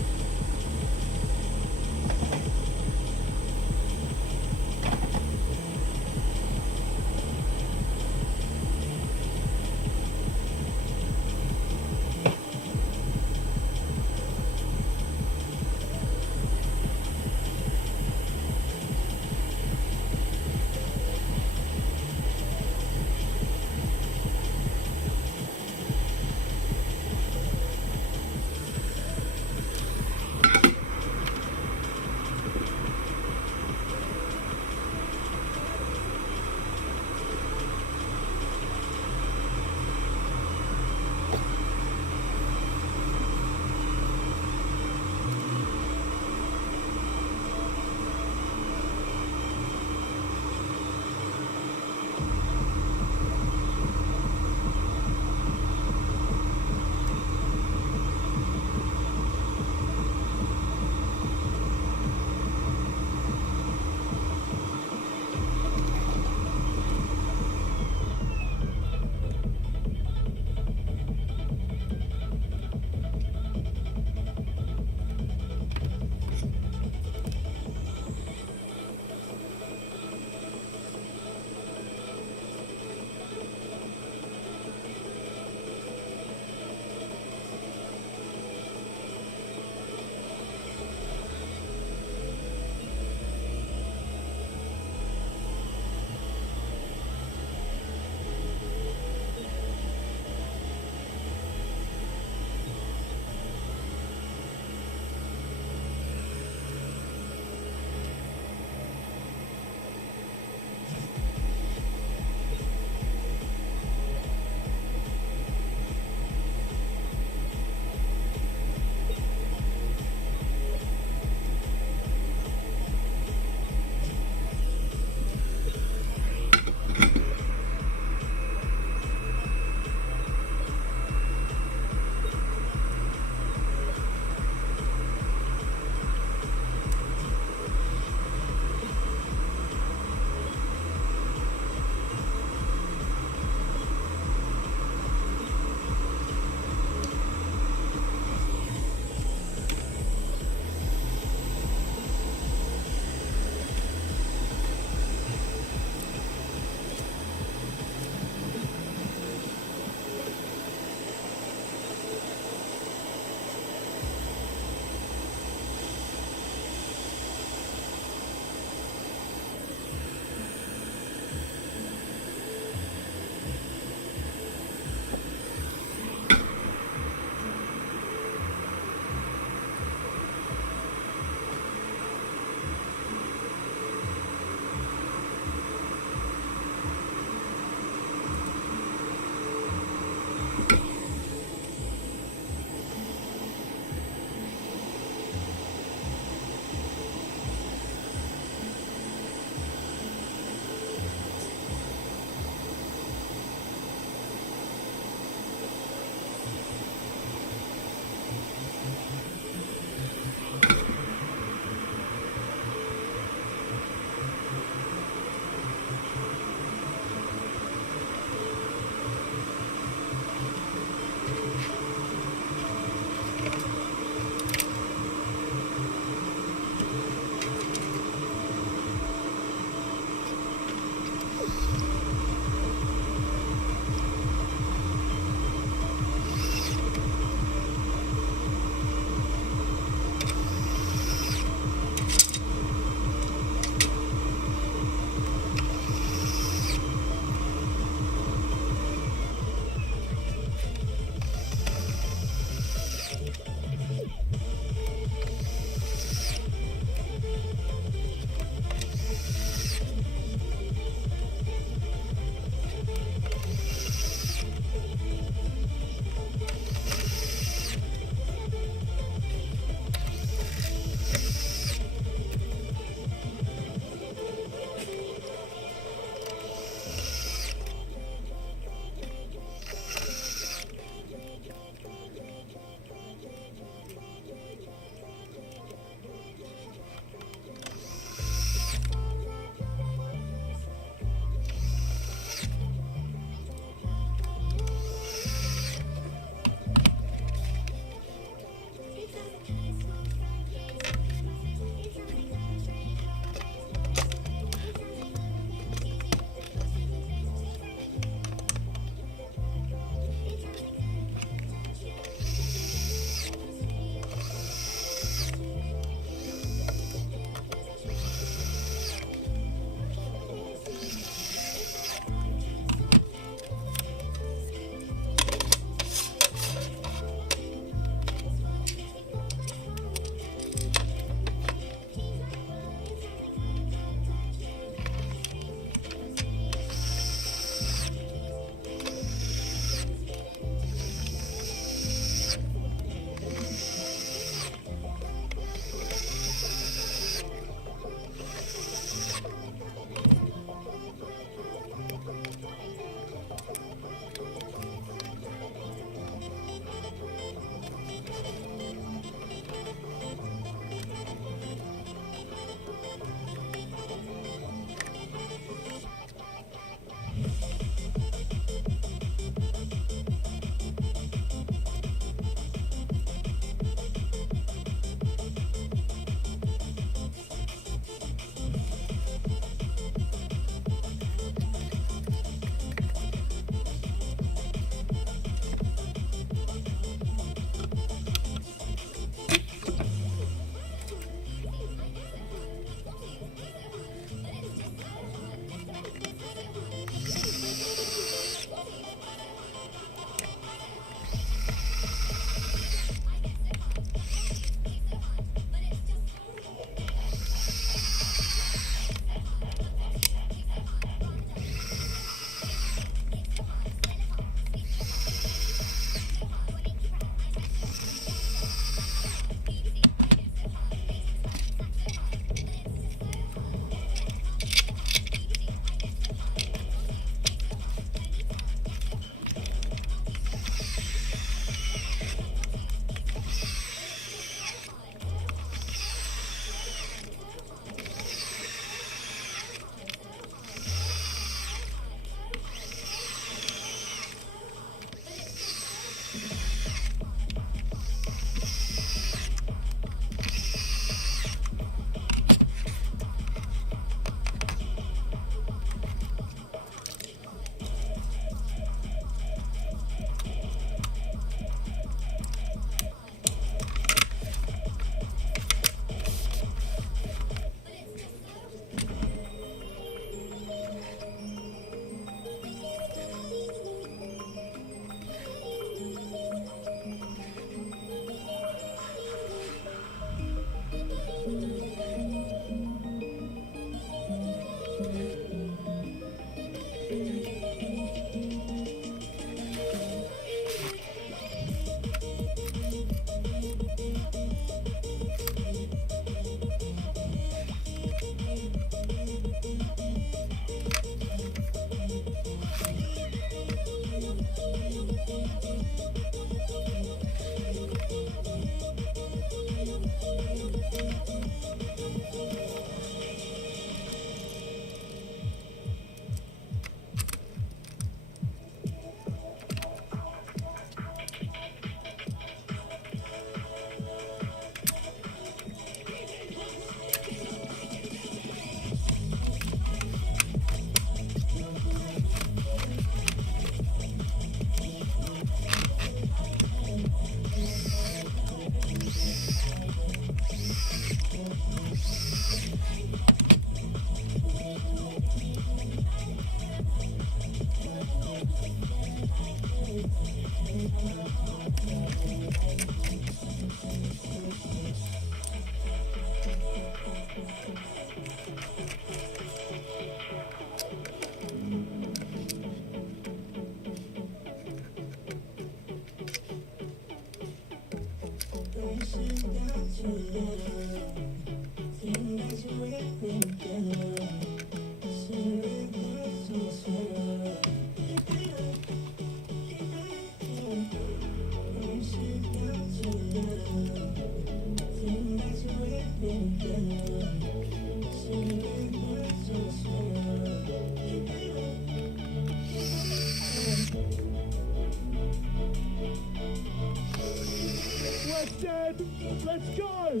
West End, let's go!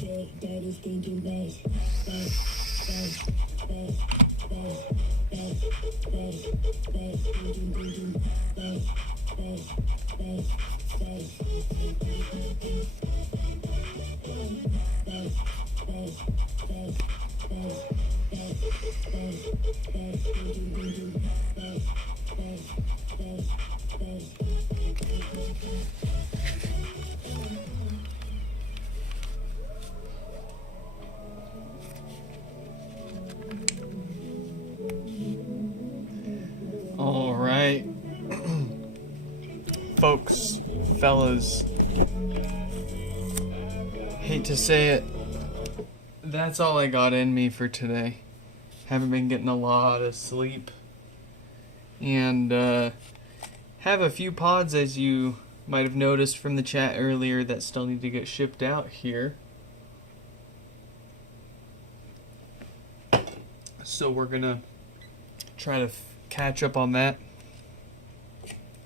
Big dirty stinking bass, bass, bass, bass, bass, bass, bass, bass, stinking, stinking, bass, bass, bass, bass, bass, bass, bass, bass, bass, bass, bass, stinking, stinking, bass, bass, bass, bass. All right. Folks, fellas, hate to say it, that's all I got in me for today. Haven't been getting a lot of sleep. And have a few pods, as you might have noticed from the chat earlier, that still need to get shipped out here. So we're gonna try to catch up on that.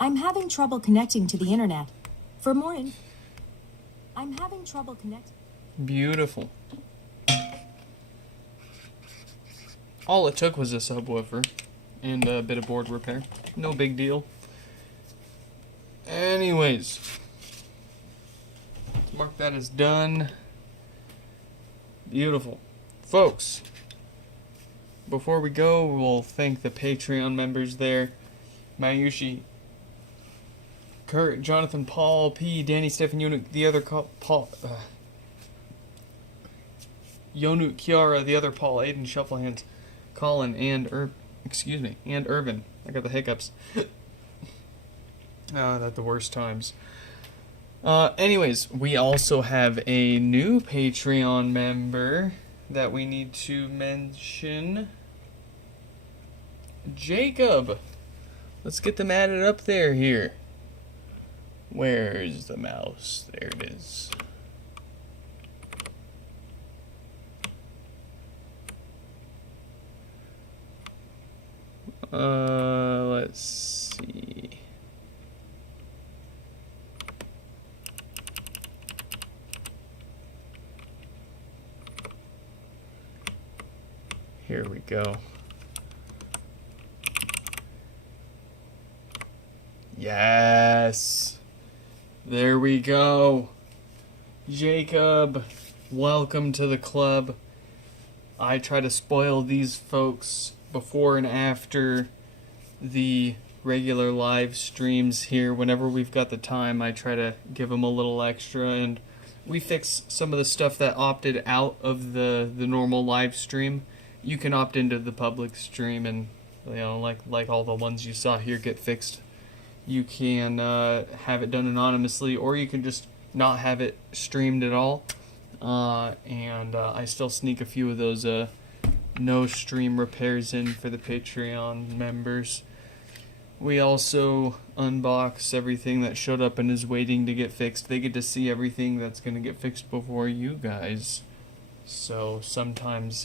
I'm having trouble connecting to the internet. For more I'm having trouble connecting. Beautiful. All it took was a subwoofer and a bit of board repair. No big deal. Anyways, mark that as done. Beautiful. Folks, before we go, we'll thank the Patreon members there. Mayushi, Kurt, Jonathan, Paul, P, Danny, Stefan, Yonuk, the other Paul, Yonuk, Kiara, the other Paul, Aiden, Shufflehands, Colin, and and Irvin. I got the hiccups. At the worst times. Anyways, we also have a new Patreon member that we need to mention. Jacob. Let's get them added up there here. Where's the mouse? There it is. Let's see. Here we go. Yes. There we go. Jacob, welcome to the club. I try to spoil these folks before and after the regular live streams here. Whenever we've got the time, I try to give them a little extra, and we fix some of the stuff that opted out of the normal live stream. You can opt into the public stream, and like all the ones you saw here get fixed. You can have it done anonymously, or you can just not have it streamed at all. And I still sneak a few of those no stream repairs in for the Patreon members. We also unbox everything that showed up and is waiting to get fixed. They get to see everything that's going to get fixed before you guys. So sometimes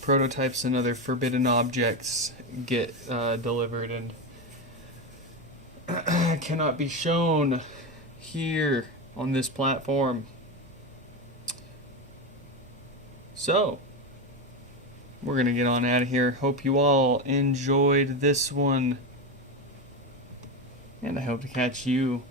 prototypes and other forbidden objects get delivered and cannot be shown here on this platform. So, we're going to get on out of here. Hope you all enjoyed this one. And I hope to catch you